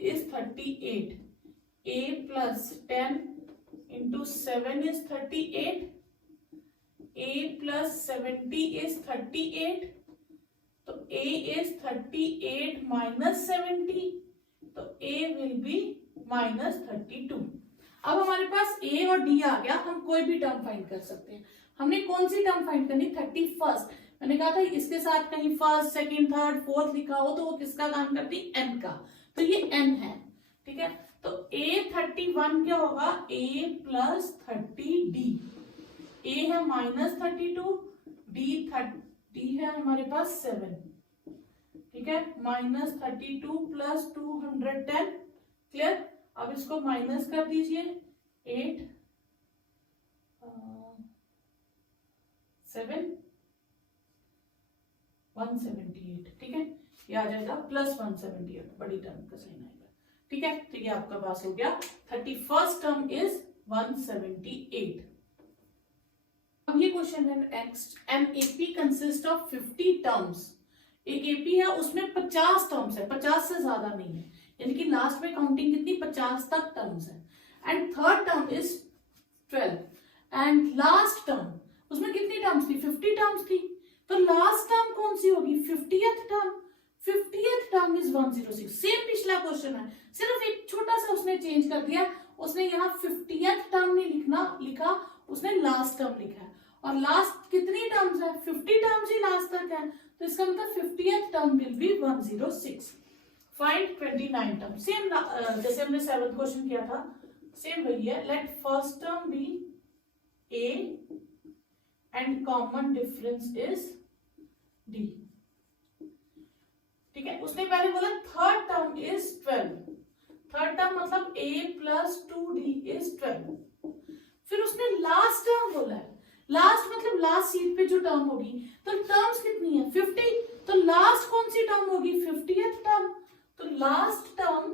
is 38। a plus 10 into 7 is 38। a plus 70 is 38। तो a इज 38 माइनस 70, तो a विल बी माइनस 32। अब हमारे पास a और d आ गया, हम कोई भी टर्म फाइंड कर सकते हैं। हमने कौन सी टर्म फाइंड करनी? 31st। मैंने कहा था इसके साथ कहीं फर्स्ट, सेकंड, थर्ड, फोर्थ लिखा हो तो वो किसका काम करती? n का। तो ये n है। ठीक है, तो a 31 क्या होगा? a plus 30d। a है माइनस 32, d है हमारे पास 7। ठीक है, माइनस 32 प्लस 210। क्लियर? अब इसको माइनस कर दीजिए, 8 7 178। ठीक है, ये आ जाएगा प्लस 178, बड़ी टर्म का साइन आएगा। ठीक है, तो ये आपका पास हो गया। 31st term is 178। अब ये क्वेश्चन है next, an AP consist of 50 terms. एक एपी है, उसमें 50 टर्म्स है, 50 से ज्यादा नहीं है, यानी कि लास्ट में काउंटिंग कितनी? 50 तक टर्म्स है। And third term is 12 and last term, उसमें कितनी टर्म्स थी? 50 टर्म्स थी। तो लास्ट टर्म कौन सी होगी? 50th term. 50th term is 106। Same पिछला क्वेश्चन है, सिर्फ एक छोटा सा उसने चेंज कर दिया। उसने यहाँ 50th टर्म नहीं लिखा, उसने लास्ट टर्म लिखा है। और लास्ट कितनी टर्म्स है? 50 टर्म्स ही लास्ट तक है, तो इसका मतलब 50th term will be 106। Find 29 term. Same जैसे हमने 7th क्वेश्चन किया था, सेम वही है। Let first term be a and common difference is d। ठीक है, उसने पहले बोला third term is 12। Third term मतलब a प्लस 2d इज 12। फिर उसने लास्ट टर्म बोला है, लास्ट मतलब लास्ट सीट पे जो टर्म होगी। तो टर्म्स कितनी है? 50। तो लास्ट कौन सी टर्म होगी? 50th term. तो last term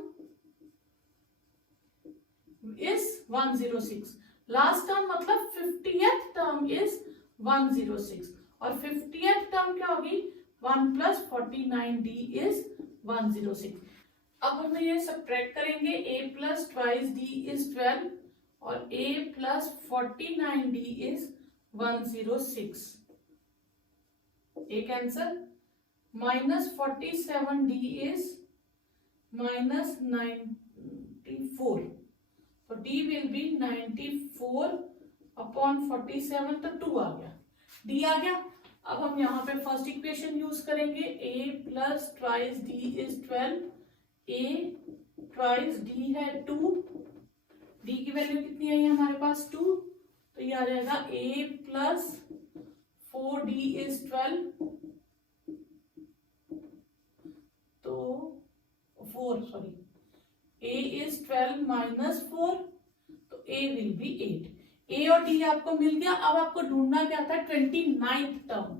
is 106। Last term मतलब 50th टर्म इज 106 और 50th टर्म क्या होगी? 1 प्लस 49d इज 106। अब हम ये सब्ट्रैक्ट करेंगे, a plus twice d is 12 और a प्लस 49d इज 106। एक answer, minus 47d is minus 94। तो d विल बी 94 अपॉन 47, तो 2 आ गया, d आ गया। अब हम यहाँ पे फर्स्ट इक्वेशन यूज करेंगे, a plus twice d is 12, a twice d है 2, d की वैल्यू कितनी आई है हमारे पास? 2। तो ये आ जाएगा a प्लस 4d इज 12, तो 4 सॉरी a इज 12 माइनस 4, तो a विल बी 8। a और d आपको मिल गया। अब आपको ढूंढना क्या था? 29th term.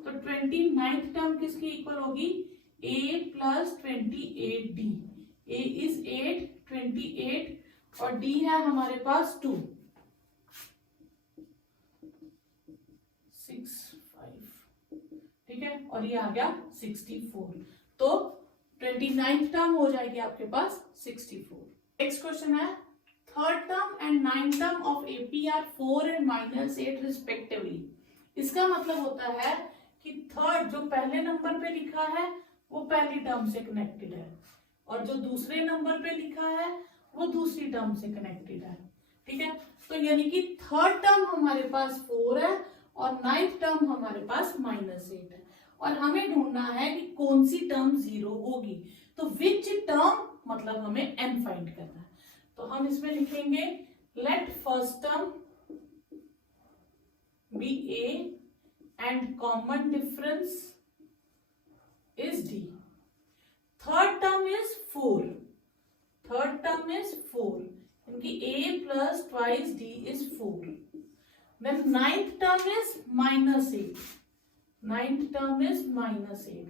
तो 29th टर्म किसकी इक्वल होगी? a plus 28d। a is 8, 28 और डी है हमारे पास 2 6 5, ठीक है, और ये आ गया 64। तो 29th टर्म हो जाएगी आपके पास 64। नेक्स्ट क्वेश्चन है third term and 9th term of AP are 4 and -8 respectively. इसका मतलब होता है कि थर्ड जो पहले नंबर पे लिखा है वो पहली टर्म से कनेक्टेड है और जो दूसरे नंबर पे लिखा है वो दूसरी टर्म से कनेक्टेड है, ठीक है। तो यानी कि थर्ड टर्म हमारे पास 4 है और 9th टर्म हमारे पास -8 है और हमें ढूंढना है कि कौन सी टर्म 0 होगी। तो विच टर्म मतलब हमें n फाइंड करना है। तो हम इसमें लिखेंगे let first term be a and common difference is d। Third term is 4, third term is 4 इनकी a plus twice d is 4। Then 9th term is -8, 9th term is -8,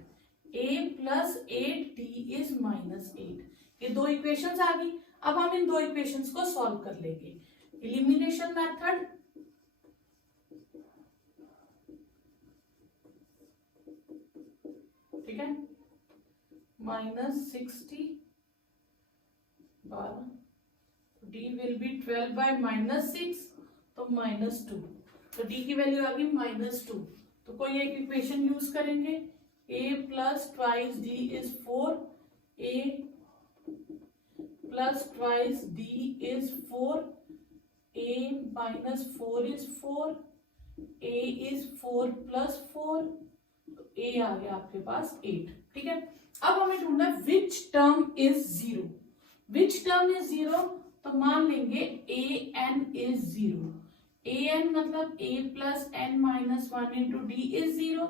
a plus 8d is -8। ये दो equations आ गई। अब हम इन दो equations को solve कर लेंगे एलिमिनेशन मेथड। ठीक है, -60 12, d विल बी 12 बाय -6 तो -2, तो d की वैल्यू आ गई -2। तो कोई एक इक्वेशन यूज करेंगे a plus twice d is 4, a plus twice d is 4, a minus 4 is 4, a is 4 plus 4, तो a आ गया आपके पास 8। ठीक है, अब हमें ढूंढना है which term is 0। Which term is 0 तो मान लेंगे an इज 0। an मतलब a plus n minus 1 into D is 0।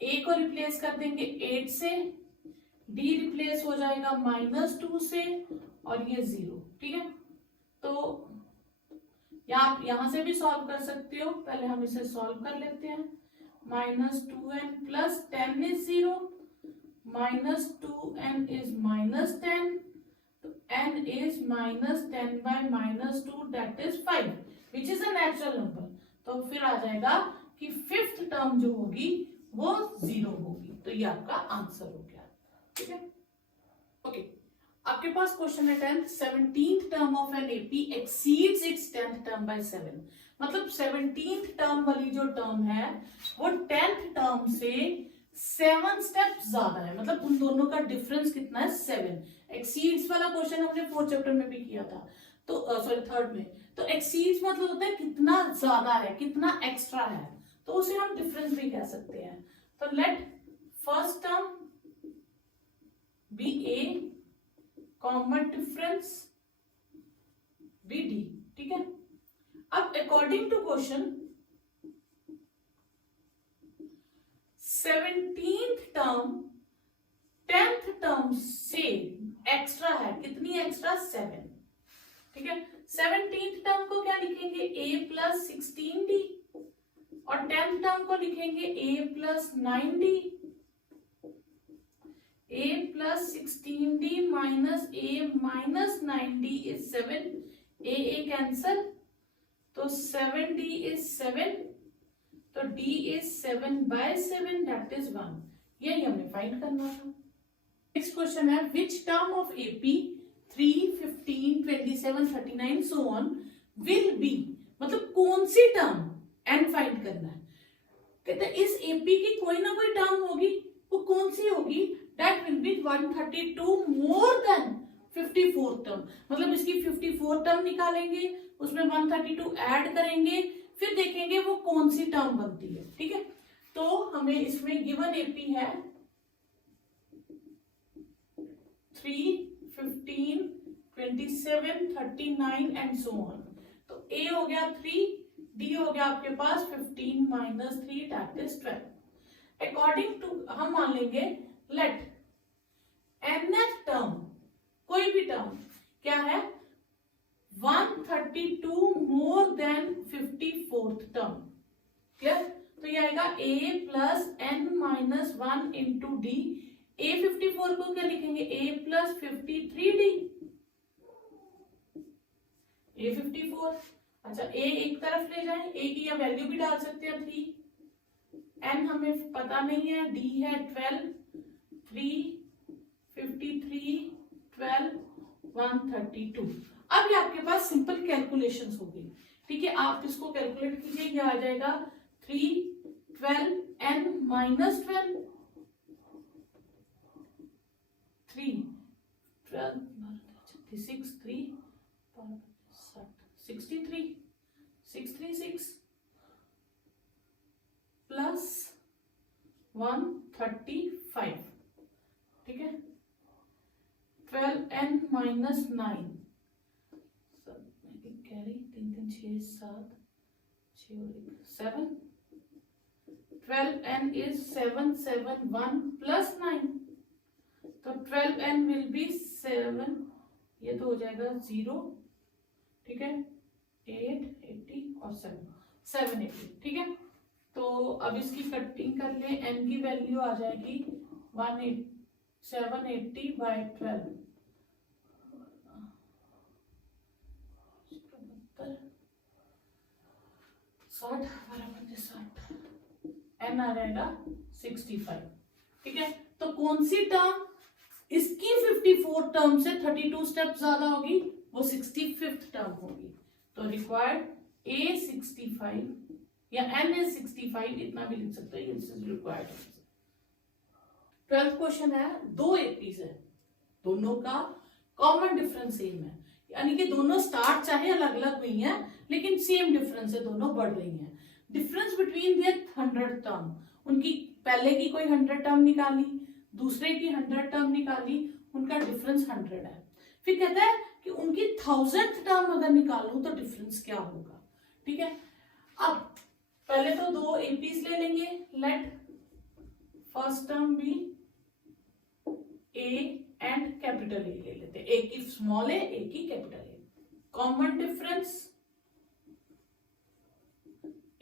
a को रिप्लेस कर देंगे 8 से, d रिप्लेस हो जाएगा -2 से और ये 0। ठीक है, तो आप यहां से भी सॉल्व कर सकते हो। पहले हम इसे सॉल्व कर लेते हैं। -2n plus 10 is 0, -2n is -10, तो n is -10 by -2 that is 5 which is a natural number. तो फिर आ जाएगा कि फिफ्थ टर्म जो होगी वो 0 होगी। तो ये आपका आंसर हो गया। ठीक है, ओके। आपके पास क्वेश्चन है 10th 17th term of an AP exceeds its 10th term by 7। मतलब 17th टर्म वाली जो टर्म है वो 10th टर्म से 7 स्टेप ज्यादा है। मतलब उन दोनों का डिफरेंस कितना है 7। एक्सीड्स वाला क्वेश्चन हमने 4th चैप्टर में भी किया था, तो सॉरी 3rd में। तो एक्सीड्स मतलब होता है कितना ज्यादा है, कितना एक्स्ट्रा है, तो उसे हम डिफरेंस भी कह सकते हैं। तो let first term be a, common difference be d. ठीक है, अब according to question 17th term 10th term से एक्स्ट्रा है। कितनी एक्स्ट्रा? 7। ठीक है, 17th टर्म को क्या लिखेंगे a प्लस 16d और 10th टर्म को लिखेंगे a plus 9d। a plus 16d minus a minus 9d is 7। a cancel, तो 7d इज 7, तो d is 7 by 7 that is 1। यही हमें फाइंड करना था। नेक्स्ट क्वेश्चन है which term of AP 3, 15, 27, 39 so on will be. मतलब कौन सी टर्म n फाइंड करना है। कहते हैं इस एपी की कोई ना कोई टर्म होगी, वो कौन सी होगी? That will be 132 more than 54th term. मतलब इसकी 54th टर्म निकालेंगे, उसमें 132 ऐड करेंगे, फिर देखेंगे वो कौन सी टर्म बनती है। ठीक है, तो हमें इसमें गिवन एपी है 3, 15, 27, 39 एंड सो ऑन। तो ए हो गया 3, डी हो गया आपके पास 15 minus 3 that is 12। According to हम मान लेंगे लेट nth टर्म, कोई भी टर्म क्या है 132 more than 54th term. Clear? तो ये आएगा a plus n minus 1 into D. a 54 को क्या लिखेंगे? a plus 53d। ए 54। अच्छा ए एक तरफ ले जाए, ए की या वैल्यू भी डाल सकते हैं 3, एन हमें पता नहीं है, डी है 12, 3, 53, 12, 132। अब ये आपके पास सिंपल कैलकुलेशंस होगी, ठीक है। आप इसको कैलकुलेट कीजिए, ये आ जाएगा 3, 12, n माइनस 12, 3, 12, 6, 3, 63, 636 प्लस 135, ठीक है। 12n minus 9, carry 3 3 6 7 6 7, 12n is 771 plus 9, तो 12n will be 7, ये तो हो जाएगा 0, ठीक है, 8, 80 और 780, ठीक है। तो अब इसकी कटिंग कर ले, n की वैल्यू आ जाएगी 780 बाय 12, 60, 60, n आ जाएगा 65, ठीक है। तो कौन सी टर्म इसकी 54 टर्म से 32 स्टेप ज्यादा होगी, वो 65th टर्म होगी। तो रिक्वायर्ड a 65 या n is 65, इतना भी लिख सकते हैं, this is required. 12th question है, दो एपीज है, दोनों का कॉमन डिफरेंस सेम है, यानी कि दोनों स्टार्ट चाहे अलग अलग हुई है लेकिन सेम डिफरेंस है, दोनों बढ़ रही हैं। डिफरेंस बिटवीन देयर 100 टर्म, उनकी पहले की कोई 100 टर्म निकाली, दूसरे की 100 टर्म निकाली, उनका डिफरेंस 100 है। फिर कहता है कि उनकी 1000th टर्म अगर निकालूं तो डिफरेंस क्या होगा, ठीक है। अब पहले तो दो एपीज ले लेंगे, let first term be a and capital a ले लेते हैं, ए की स्मॉल ए की capital a. Common difference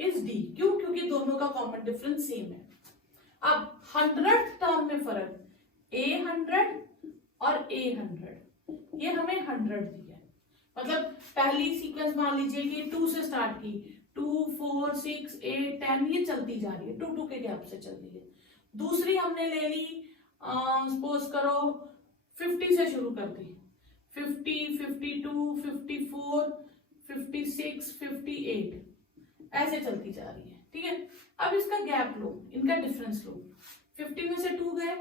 is d, क्यों? क्योंकि दोनों का कॉमन डिफरेंस सेम है। अब 100th टर्म में फर्क, ए 100 और ए 100, ये हमें 100 दी है, मतलब पहली सीक्वेंस मान लीजिए कि 2 से स्टार्ट की, 2, 4, 6, 8, 10, ये चलती जा रही है, 2 2 के गैप से चल रही है। दूसरी हमने ले ली, सपोज करो 50 से शुरू कर दी, 50, 52, 54, 56, 58, ऐसे चलती जा रही है, ठीक है। अब इसका गैप लो, इनका डिफरेंस लो, 50 में से 2 गए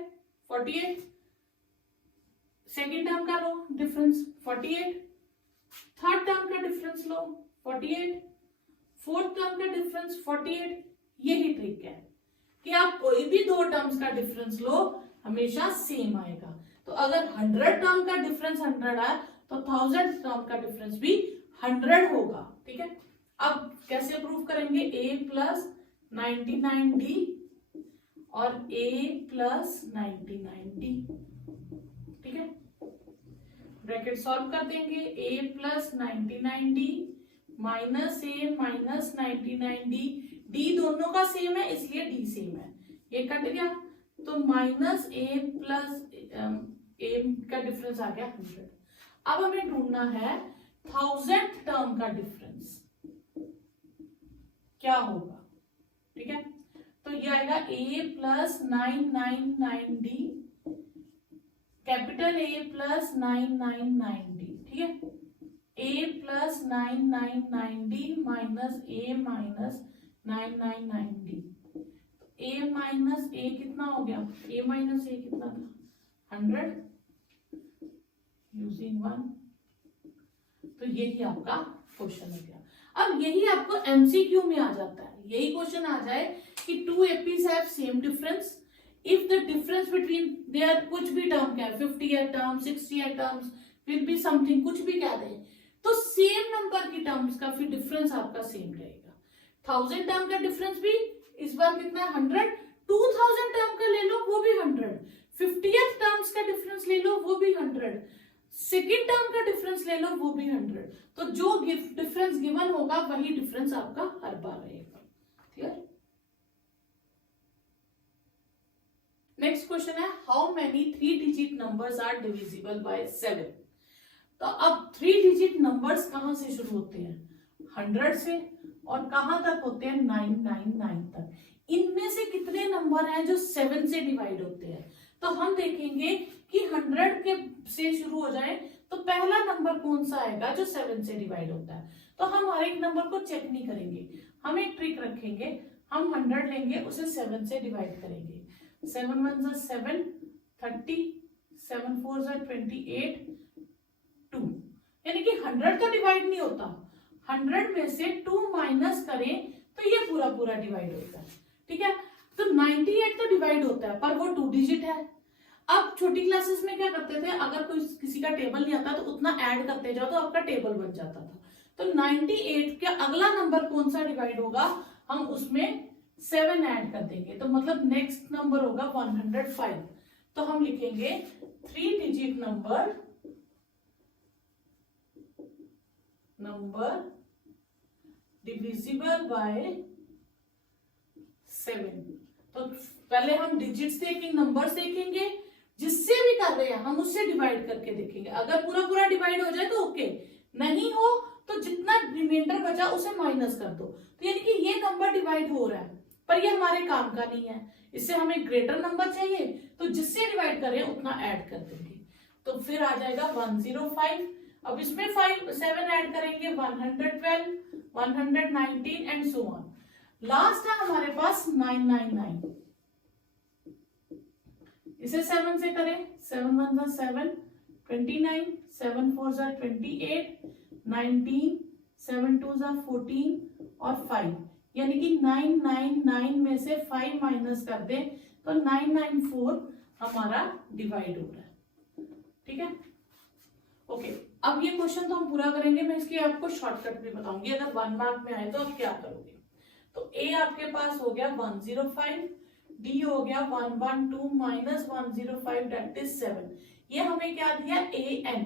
48, सेकेंड टर्म का लो डिफरेंस 48, थर्ड टर्म का डिफरेंस लो 48, फोर्थ टर्म का डिफरेंस 48। यही ट्रिक है कि आप कोई भी दो टर्म्स का डिफरेंस लो हमेशा सेम आएगा। तो अगर 100 टर्म का डिफरेंस 100 है तो 1000 टर्म का डिफरेंस भी 100 होगा, ठीक है। अब कैसे प्रूव करेंगे, a प्लस 99d और a प्लस 99d, ठीक है। ब्रैकेट सॉल्व कर देंगे, a plus 99d minus a minus 99d, d दोनों का सेम है इसलिए d सेम है, ये कट गया, तो माइनस a प्लस a का डिफरेंस आ गया 100। अब हमें ढूंढना है 1000th टर्म का डिफरेंस क्या होगा, ठीक है। तो ये आएगा a plus 999d, capital A plus 999d, ठीक है। a plus 999d minus a minus 999d, a minus a कितना हो गया, a माइनस a कितना था 100 यूजिंग 1, तो यही आपका क्वेश्चन हो गया। अब यही आपको एमसीक्यू में आ जाता है, यही क्वेश्चन आ जाए कि 2 APs have same difference, if the difference between their कुछ भी टर्म क्या है, 50 है टर्म, 60 है टर्म्स, विल बी समथिंग, कुछ भी कह दें, तो सेम नंबर की टर्म्स का फिर डिफरेंस आपका सेम रहेगा। 1000 टर्म का डिफरेंस भी इस बार कितना है 100, 2000 टर्म का ले लो वो भी 100, 50th टर्म्स का डिफरेंस ले लो वो भी 100, सेकेंड टर्म का डिफरेंस ले लो वो भी 100। तो जो डिफरेंस गिवन होगा वही डिफरेंस आपका हर बार रहेगा, क्लियर। नेक्स्ट क्वेश्चन है, how many 3 digit numbers are divisible by 7। तो अब 3 डिजिट नंबर्स कहां से शुरू होते हैं? 100 से, और कहां तक होते हैं? 999 तक। इनमें से कितने नंबर हैं जो 7 से डिवाइड होते हैं? तो हम देखेंगे कि 100 के से शुरू हो जाए तो पहला नंबर कौन सा आएगा जो 7 से डिवाइड होता है। तो हम हर एक नंबर को चेक नहीं करेंगे, हम एक ट्रिक रखेंगे, हम 100 लेंगे, उसे 7 से डिवाइड करेंगे। 7 1 7, 30, 7 4 28, 2, यानी कि 100 तो डिवाइड नहीं होता, 100 में से 2 माइनस करें तो ये पूरा पूरा डिवाइड होता है। ठीक है, तो 98 तो डिवाइड होता है पर वो 2 डिजिट है। अब छोटी क्लासेस में क्या करते थे, अगर कोई किसी का टेबल नहीं आता तो उतना ऐड करते जाओ तो आपका टेबल बन जाता था। तो 98 का अगला नंबर कौन सा डिवाइड होगा, हम उसमें 7 ऐड कर देंगे, तो मतलब नेक्स्ट नंबर होगा 105। तो हम लिखेंगे 3 डिजिट नंबर डिविजिबल बाय 7। तो पहले हम डिजिट्स देखेंगे, नंबर्स देखेंगे, जिससे भी कर रहे हैं हम उससे डिवाइड करके देखेंगे। अगर पूरा पूरा डिवाइड हो जाए तो ओके, नहीं हो तो जितना रिमाइंडर बचा उसे माइनस कर दो। तो यानी कि ये नंबर डिवाइड हो रहा है पर ये हमारे काम का नहीं है, इससे हमें ग्रेटर नंबर चाहिए, तो जिससे डिवाइड कर रहे हैं उतना ऐड कर देंगे। तो फिर आ जाएगा 105। अब इसमें 7 ऐड करेंगे, 112, 119 एंड सो ऑन। लास्ट है हमारे पास 999। इसे 7 से करें, 7 1 7, 29, 7 4 28, 19, 7 2 14 और 5, यानी कि 999 में से 5 माइनस कर दें तो 994 हमारा डिवाइड हो रहा है। ठीक है, ओके। अब ये क्वेश्चन तो हम पूरा करेंगे, मैं इसकी आपको शॉर्टकट भी बताऊंगी, अगर 1 मार्क में आए तो आप क्या करोगे। तो ए आपके पास हो गया 105, डी हो गया 112 माइनस 105 दैट इज 7। ये हमें क्या दिया, ए एन,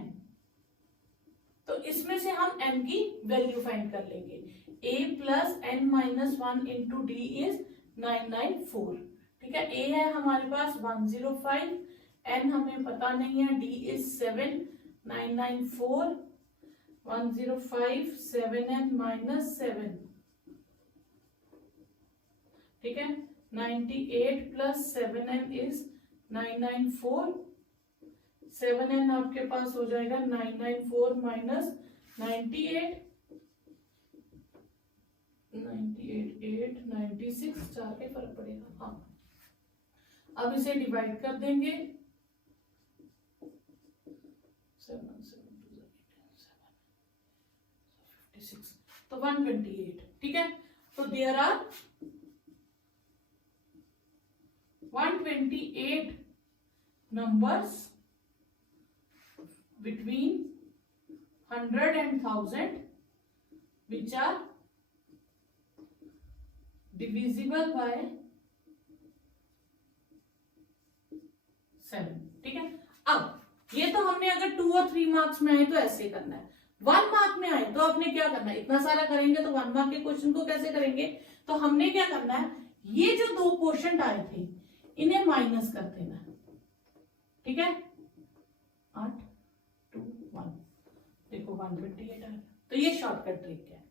तो इसमें से हम एन की वैल्यू फाइंड कर लेंगे। A plus N minus 1 into D is 994। ठीक है, ए है हमारे पास 105, एन हमें पता नहीं है, डी इज 7, 994, 105, 7n माइनस 7। ठीक है, 98 प्लस 7n इज 994। 7n आपके पास हो जाएगा 994 माइनस 98, 98, 96, 4 के फर्क पड़ेगा। हाँ, अब इसे डिवाइड कर देंगे, 7 7 2 56, तो 128। ठीक है, तो there are 128 numbers between 100 and 1000 which are divisible by 7। ठीक है, अब ये तो हमने अगर 2 और 3 मार्क्स में आए तो ऐसे करना है, 1 मार्क में आए तो आपने क्या करना है, इतना सारा करेंगे तो 1 मार्क के क्वेश्चन को कैसे करेंगे, तो हमने क्या करना है, ये जो 2 क्वेश्चन आए थे इन्हें माइनस कर देना। ठीक है, 8 2 1, देखो 128 आया। तो ये शॉर्टकट ट्रिक है।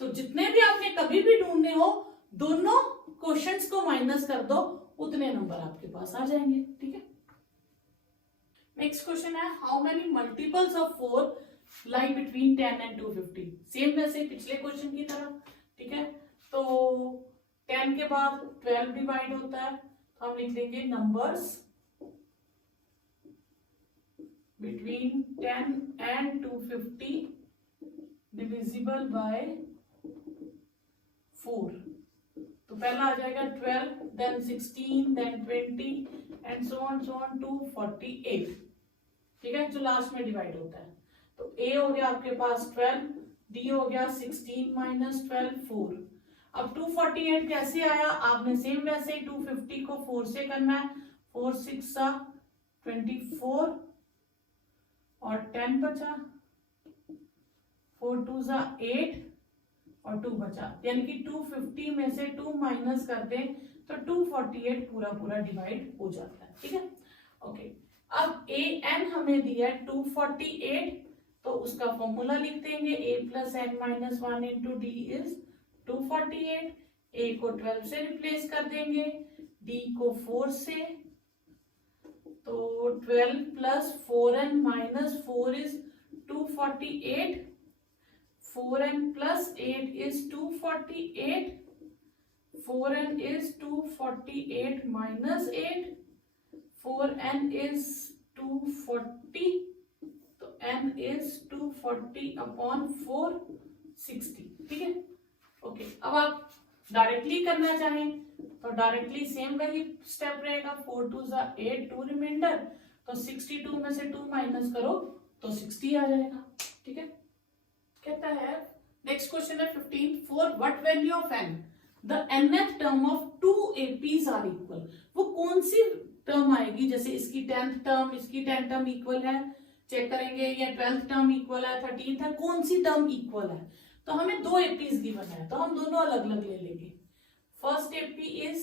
तो जितने भी आपने कभी भी ढूंढने हो, दोनों क्वेश्चंस को माइनस कर दो, उतने नंबर आपके पास आ जाएंगे। ठीक है, नेक्स्ट क्वेश्चन है, how many multiples of 4 lie between 10 and 250। Same वैसे पिछले क्वेश्चन की तरह। ठीक है, तो 10 के बाद 12 डिवाइड होता है, तो हम लिख देंगे numbers between 10 and 250 divisible by 4। तो पहला आ जाएगा 12, then 16, then 20 and so on to 48। ठीक है, जो लास्ट में डिवाइड होता है। तो ए हो गया आपके पास 12, डी हो गया 16 माइनस 12 4। अब 248 कैसे आया, आपने सेम वैसे ही 250 को 4 से करना है, 4 6 24 और 10 बचा, 4 2 8 और 2 बचा, यानी कि 250 में से 2 माइनस कर दें तो 248 पूरा पूरा डिवाइड हो जाता है। ठीक है, ओके। अब ए एन हमें दिया 248, तो उसका फॉर्मूला लिख देंगे a plus N minus one into D is 248। a को 12 से रिप्लेस कर देंगे, d को 4 से, तो 12 plus 4n minus 4 is 248, 4n plus 8 is 248, 4n is 248 minus 8, 4n is 240, तो n is 240 अपॉन 460। ठीक है, ओके। अब आप डायरेक्टली करना चाहें तो डायरेक्टली सेम वही स्टेप रहेगा, 4 2 जा 8, 2 रिमाइंडर, तो 62 में से 2 माइनस करो तो 60 आ जाएगा। ठीक है, कहता है नेक्स्ट क्वेश्चन है 15, for what value of n the nth term of 2 APs are equal. वो कौन सी टर्म आएगी, जैसे इसकी 10th टर्म, इसकी 10th टर्म इक्वल है, चेक करेंगे, या 12th टर्म इक्वल है, 13th है, कौन सी टर्म इक्वल है। तो हमें 2 APs गिवन है, तो हम दोनों अलग अलग ले लेंगे। First AP is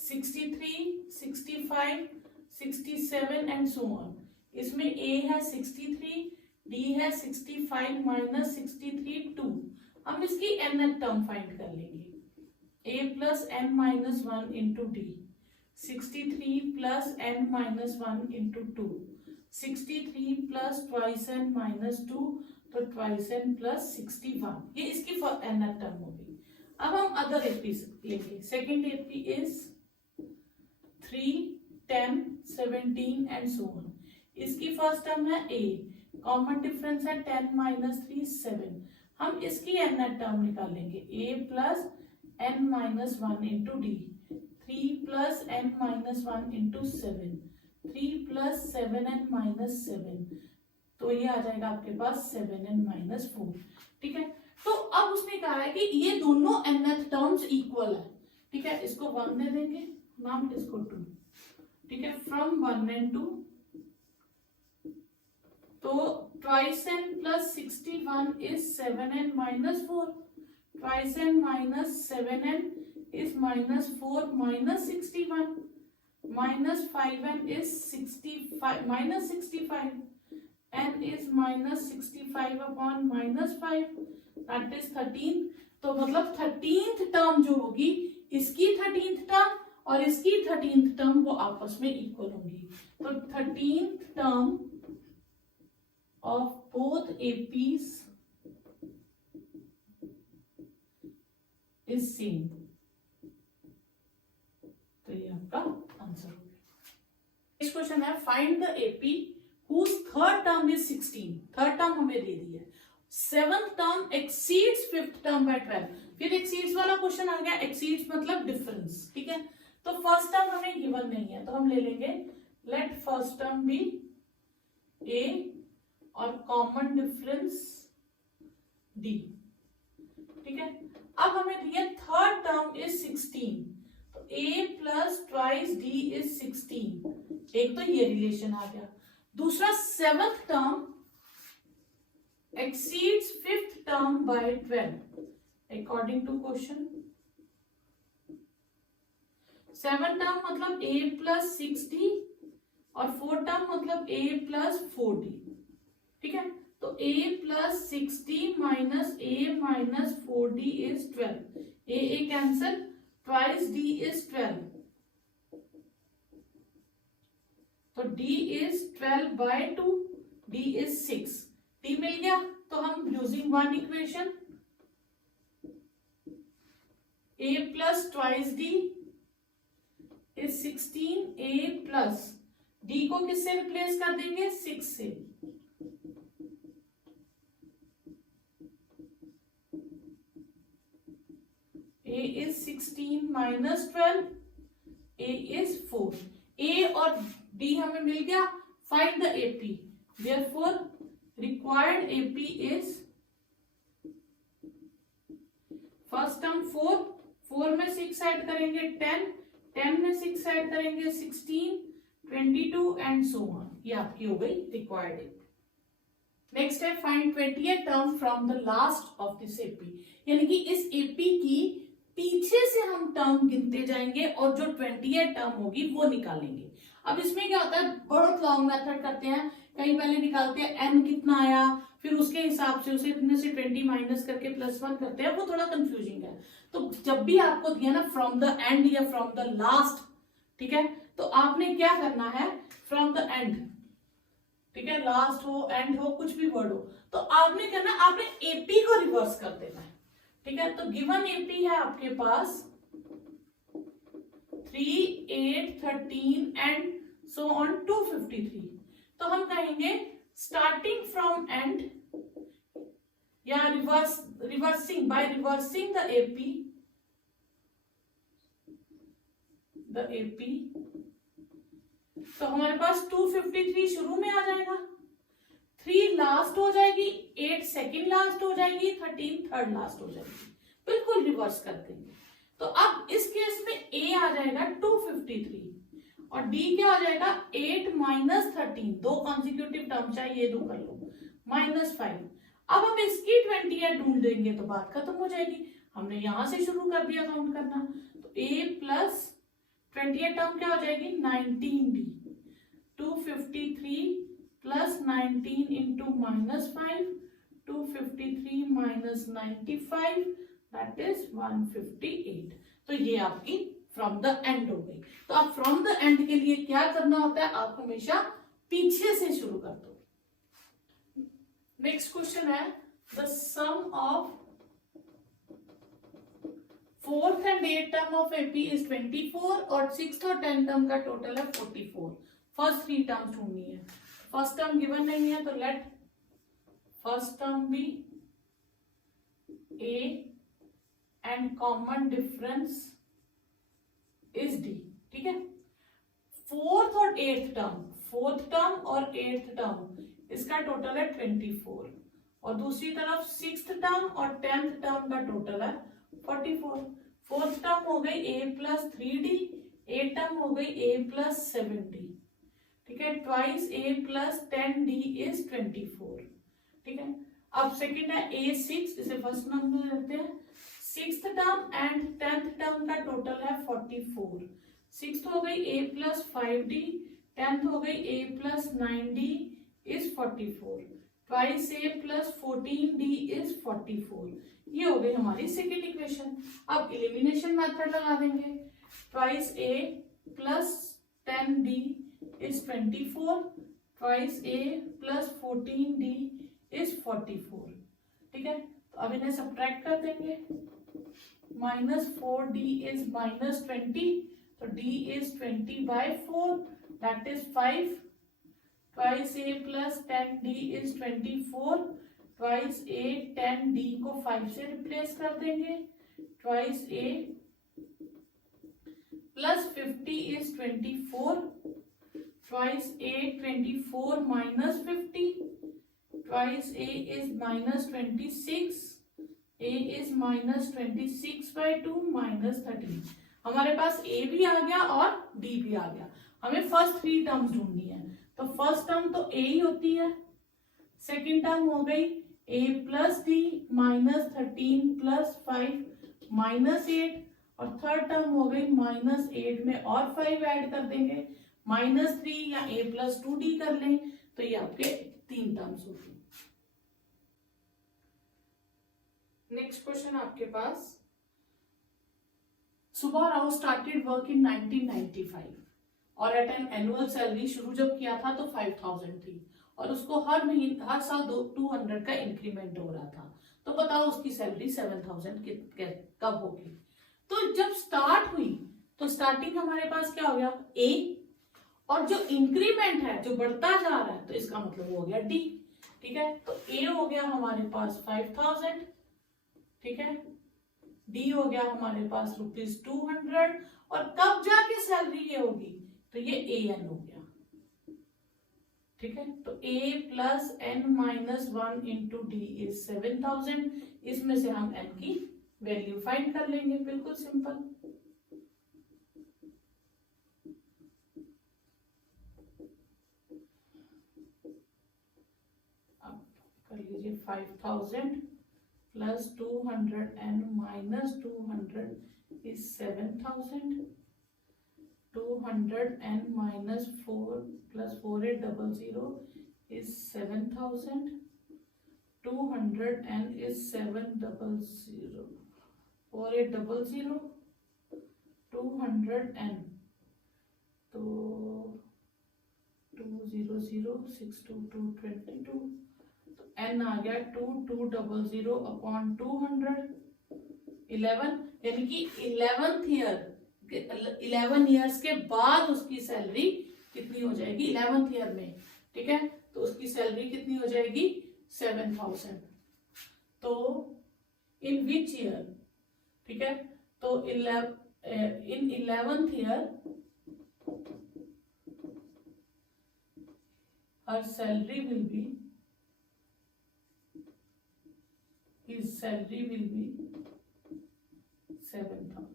63, 65, 67 and so on. इसमें A है 63, D है 65 माइनस 63 2। हम इसकी nth टर्म फाइंड कर लेंगे। A plus n minus 1 into D, 63 plus n minus 1 into 2, 63 plus twice n minus 2, तो ट्वाइस n प्लस 61। ये इसकी nth टर्म होगी। अब हम अदर एपी लेंगे। Second AP is 3, 10, 17 and so on. इसकी फर्स्ट टर्म है A, कॉमन डिफरेंस है 10 माइनस 3 7। हम इसकी nth टर्म निकालेंगे, A plus n minus 1 into D, 3 plus n minus 1 into 7, 3 plus 7n minus 7, तो ये आ जाएगा आपके पास 7n माइनस 4। ठीक है, तो अब उसने कहा है कि ये दोनों nth टर्म्स इक्वल है। ठीक है, इसको 1 दे देंगे, नाम इसको 2। ठीक है, फ्रॉम 1 and 2, तो twice n plus 61 is 7n minus 4, twice n minus 7n is minus 4 minus 61, minus 5n is 65 minus 65, n is minus 65 upon minus 5, that is 13। तो मतलब 13th टर्म जो होगी, इसकी 13th टर्म और इसकी 13th टर्म वो आपस में इक्वल होंगी। तो 13th term of both APs is same। तो ये आपका आंसर हो गया। नेक्स्ट क्वेश्चन है find the AP whose third term is 16। Third term हमें दे दी है, 7th term exceeds 5th term by 12। फिर exceeds वाला क्वेश्चन आ गया, exceeds मतलब डिफरेंस। ठीक है, तो फर्स्ट टर्म हमें गिवन नहीं है, तो हम ले लेंगे let first term be A और कॉमन डिफरेंस D। ठीक है, अब हमें दिया थर्ड टर्म इज 16, तो A plus twice D is 16। एक तो ये रिलेशन आ गया। दूसरा 7th term exceeds 5th term by 12 according to question. 7th term मतलब A प्लस 6D और 4th टर्म मतलब A प्लस 4D। ठीक है, तो A plus 6D minus A minus 4D is 12। A cancel, twice D is 12, तो D is 12 by 2, D is 6। D मिल गया, तो हम using one equation A plus twice D is 16, A plus D को किससे रिप्लेस कर देंगे, 6 से। A is 16 minus 12, A is 4। A और D हमें मिल गया, find the AP। Therefore, required AP is first term 4, 4 में 6 ऐड करेंगे 10, 10 में 6 ऐड करेंगे 16, 22 एंड सो ऑन। ये आपकी हो गई रिक्वायर्ड AP। नेक्स्ट है find 20th term from the last of this AP। यानी कि इस AP की पीछे से हम टर्म गिनते जाएंगे और जो 20th टर्म होगी वो निकालेंगे। अब इसमें क्या होता है, बहुत लॉन्ग मेथड करते हैं, कहीं पहले निकालते हैं n कितना आया, फिर उसके हिसाब से उसे इतने से 20 माइनस करके +1 करते हैं, वो थोड़ा कंफ्यूजिंग है। तो जब भी आपको दिया ना फ्रॉम द एंड या फ्रॉम द लास्ट, ठीक है, तो आपने क्या करना है, फ्रॉम द एंड, ठीक है, लास्ट हो एंड हो कुछ भी वर्ड हो, तो आपने करना, आपने एपी को रिवर्स कर देना है, ठीक है। तो गिवन एपी है आपके पास 3, 8, 13 एंड सो ऑन 253। तो हम कहेंगे स्टार्टिंग फ्रॉम एंड या reversing, by reversing the AP, तो हमारे पास 253 शुरू में आ जाएगा, 3 लास्ट हो जाएगी, 8 सेकंड लास्ट हो जाएगी, 13 थर्ड लास्ट हो जाएगी, बिल्कुल रिवर्स कर देंगे। तो अब इस केस में a आ जाएगा 253 और d क्या हो जाएगा 8 माइनस 13, दो कॉन्जिक्यूटिव टर्म चाहिए, दो कर लो, -5। अब हम इसकी 28 ढूंढ देंगे तो बात खत्म हो जाएगी, हमने यहां से शुरू कर दिया काउंट करना। तो a प्लस 28 टर्म क्या हो जाएगी 19d, 253 plus 19 into -5, 253 minus 95 that is 158। तो ये आपकी फ्रॉम द एंड हो गई। तो आप फ्रॉम द एंड के लिए क्या करना होता है, आप हमेशा पीछे से शुरू कर दो। नेक्स्ट क्वेश्चन है the sum of 4th and 8th term of AP is 24 और 6th और 10th टर्म का टोटल है 44। फर्स्ट 3 टर्म ढूंढनी है। फर्स्ट टर्म गिवन नहीं है तो let first term be a and common difference is d, ठीक है। 4th और 8th टर्म, 4th टर्म और 8th टर्म इसका टोटल है 24 और दूसरी तरफ 6th टर्म और 10th टर्म का टोटल है 44। 4th टर्म हो गई a plus 3d, 8th term हो गई a प्लस 7d, ठीक है, twice a plus 10d is 24, ठीक है। अब सेकेंड है a6, इसे फर्स्ट नंबर में रखते हैं। 6th term and 10th term का टोटल है 44। 6th हो गई a प्लस 5d, 10th हो गई a plus 9d is 44, twice a plus 14d is 44। ये हो गई हमारी सेकेंड इक्वेशन। अब एलिमिनेशन मेथड लगा देंगे, twice a plus 10d is 24, twice a plus 14d is 44, ठीक है। तो अब इन्हें सब्ट्रैक्ट कर देंगे, -4d इज -20, तो d is 20/4 that is 5, twice a plus 10d is 24, twice a 10d को 5 से रिप्लेस कर देंगे, twice a plus 50 is 24, twice a 24 minus 50, twice a is -26, a is -26/2 -13। हमारे पास a भी आ गया और d भी आ गया। हमें फर्स्ट 3 टर्म्स ढूंढनी है, तो फर्स्ट टर्म तो a ही होती है, सेकेंड टर्म हो गई a प्लस d -13 प्लस 5 -8 और थर्ड टर्म हो गई -8 में और 5 ऐड कर देंगे, -3 या a प्लस 2d कर लें, तो ये आपके 3 टर्म्स होती है। नेक्स्ट क्वेश्चन आपके पास, सुबह राव स्टार्टेड वर्क इन 1995 और एट एन एनुअल सैलरी, शुरू जब किया था तो 5000 थी और उसको हर महीने हर साल 200 का इंक्रीमेंट हो रहा था। तो बताओ उसकी सैलरी 7000 कब होगी। तो जब स्टार्ट हुई तो स्टार्टिंग हमारे पास क्या हो गया a, और जो इंक्रीमेंट है जो बढ़ता जा रहा है तो इसका मतलब हो गया d, ठीक है। तो a हो गया हमारे पास 5000, ठीक है, डी हो गया हमारे पास ₹200 और कब जाके सैलरी ये होगी तो ये an हो गया, ठीक है। तो a plus n minus 1 into D is 7000, इसमें से हम n की वैल्यू फाइंड कर लेंगे, बिल्कुल सिंपल। अब कर लीजिए 5000 plus 200 and minus 200 is 7000, 200 and minus 4 plus 4800 is 7000. 200 and is 700. 4800. 200 and तो 200,62222 तो n आ गया 2200 अपॉन 200 11 यानी कि 11th ईयर 11 ईयर्स के बाद उसकी सैलरी कितनी हो जाएगी 11th ईयर में, ठीक है। तो उसकी सैलरी कितनी हो जाएगी 7000। तो इन विच ईयर, ठीक है, तो in 11th year her salary will be, his salary will be 7000।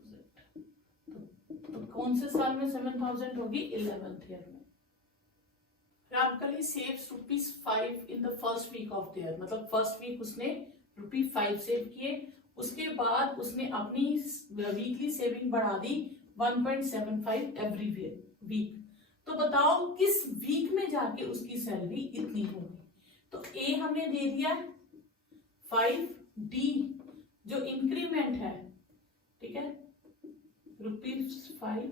तो कौन से साल में 7000 होगी 11th ईयर में। Graphically saves ₹5 in the first week of the year, मतलब फर्स्ट वीक उसने ₹5 सेव किए, उसके बाद उसने अपनी वीकली सेविंग बढ़ा दी 1.75 एवरी वीक। तो बताओ किस वीक में जाके उसकी सैलरी इतनी होगी। तो ए हमने दे दिया 5, डी जो इंक्रीमेंट है, ठीक है, ₹5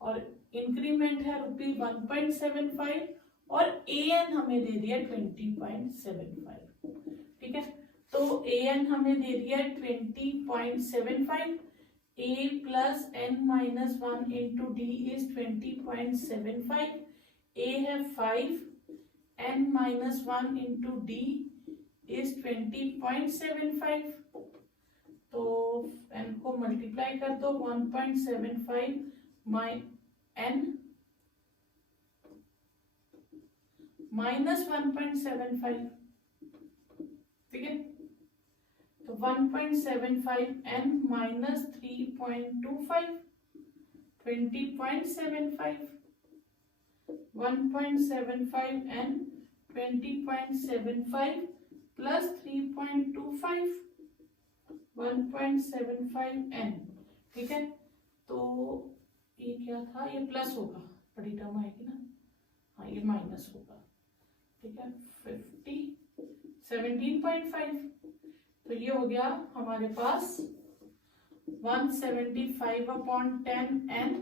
और इंक्रीमेंट है ₹1.75 और एन हमें दे दिया 20.75, ठीक है। तो एन हमें दे दिया 20.75, A plus N minus 1 into D is 20.75, A है 5, N minus 1 into D is 20.75। तो एन को मल्टीप्लाई कर दो 1.75 एन माइनस 1.75, ठीक है। तो 1.75 n minus 3.25 20.75, 1.75 n 20.75 plus 3.25 1.75 n, ठीक है। तो ये क्या था, ये प्लस होगा, बड़ी टर्म आएगी ना, हाँ ये माइनस होगा, ठीक है। 17.5, तो ये हो गया हमारे पास 175 अपॉन 10 एन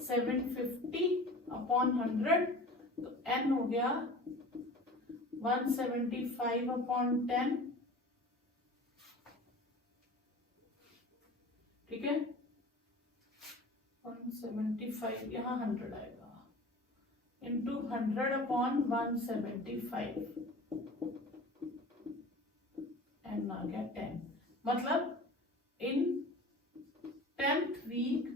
750 अपॉन 100, तो एन हो गया 175 अपॉन 10, ठीक है, 175 यहाँ 100 आएगा इंटू 100 अपॉन 175 एन आ गया 10। मतलब in 10th week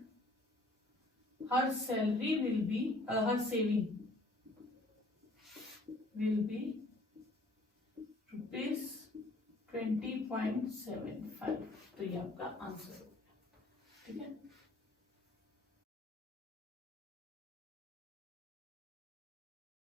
her salary will be, her saving will be ₹20.75। तो ये आपका आंसर हो गया, ठीक है।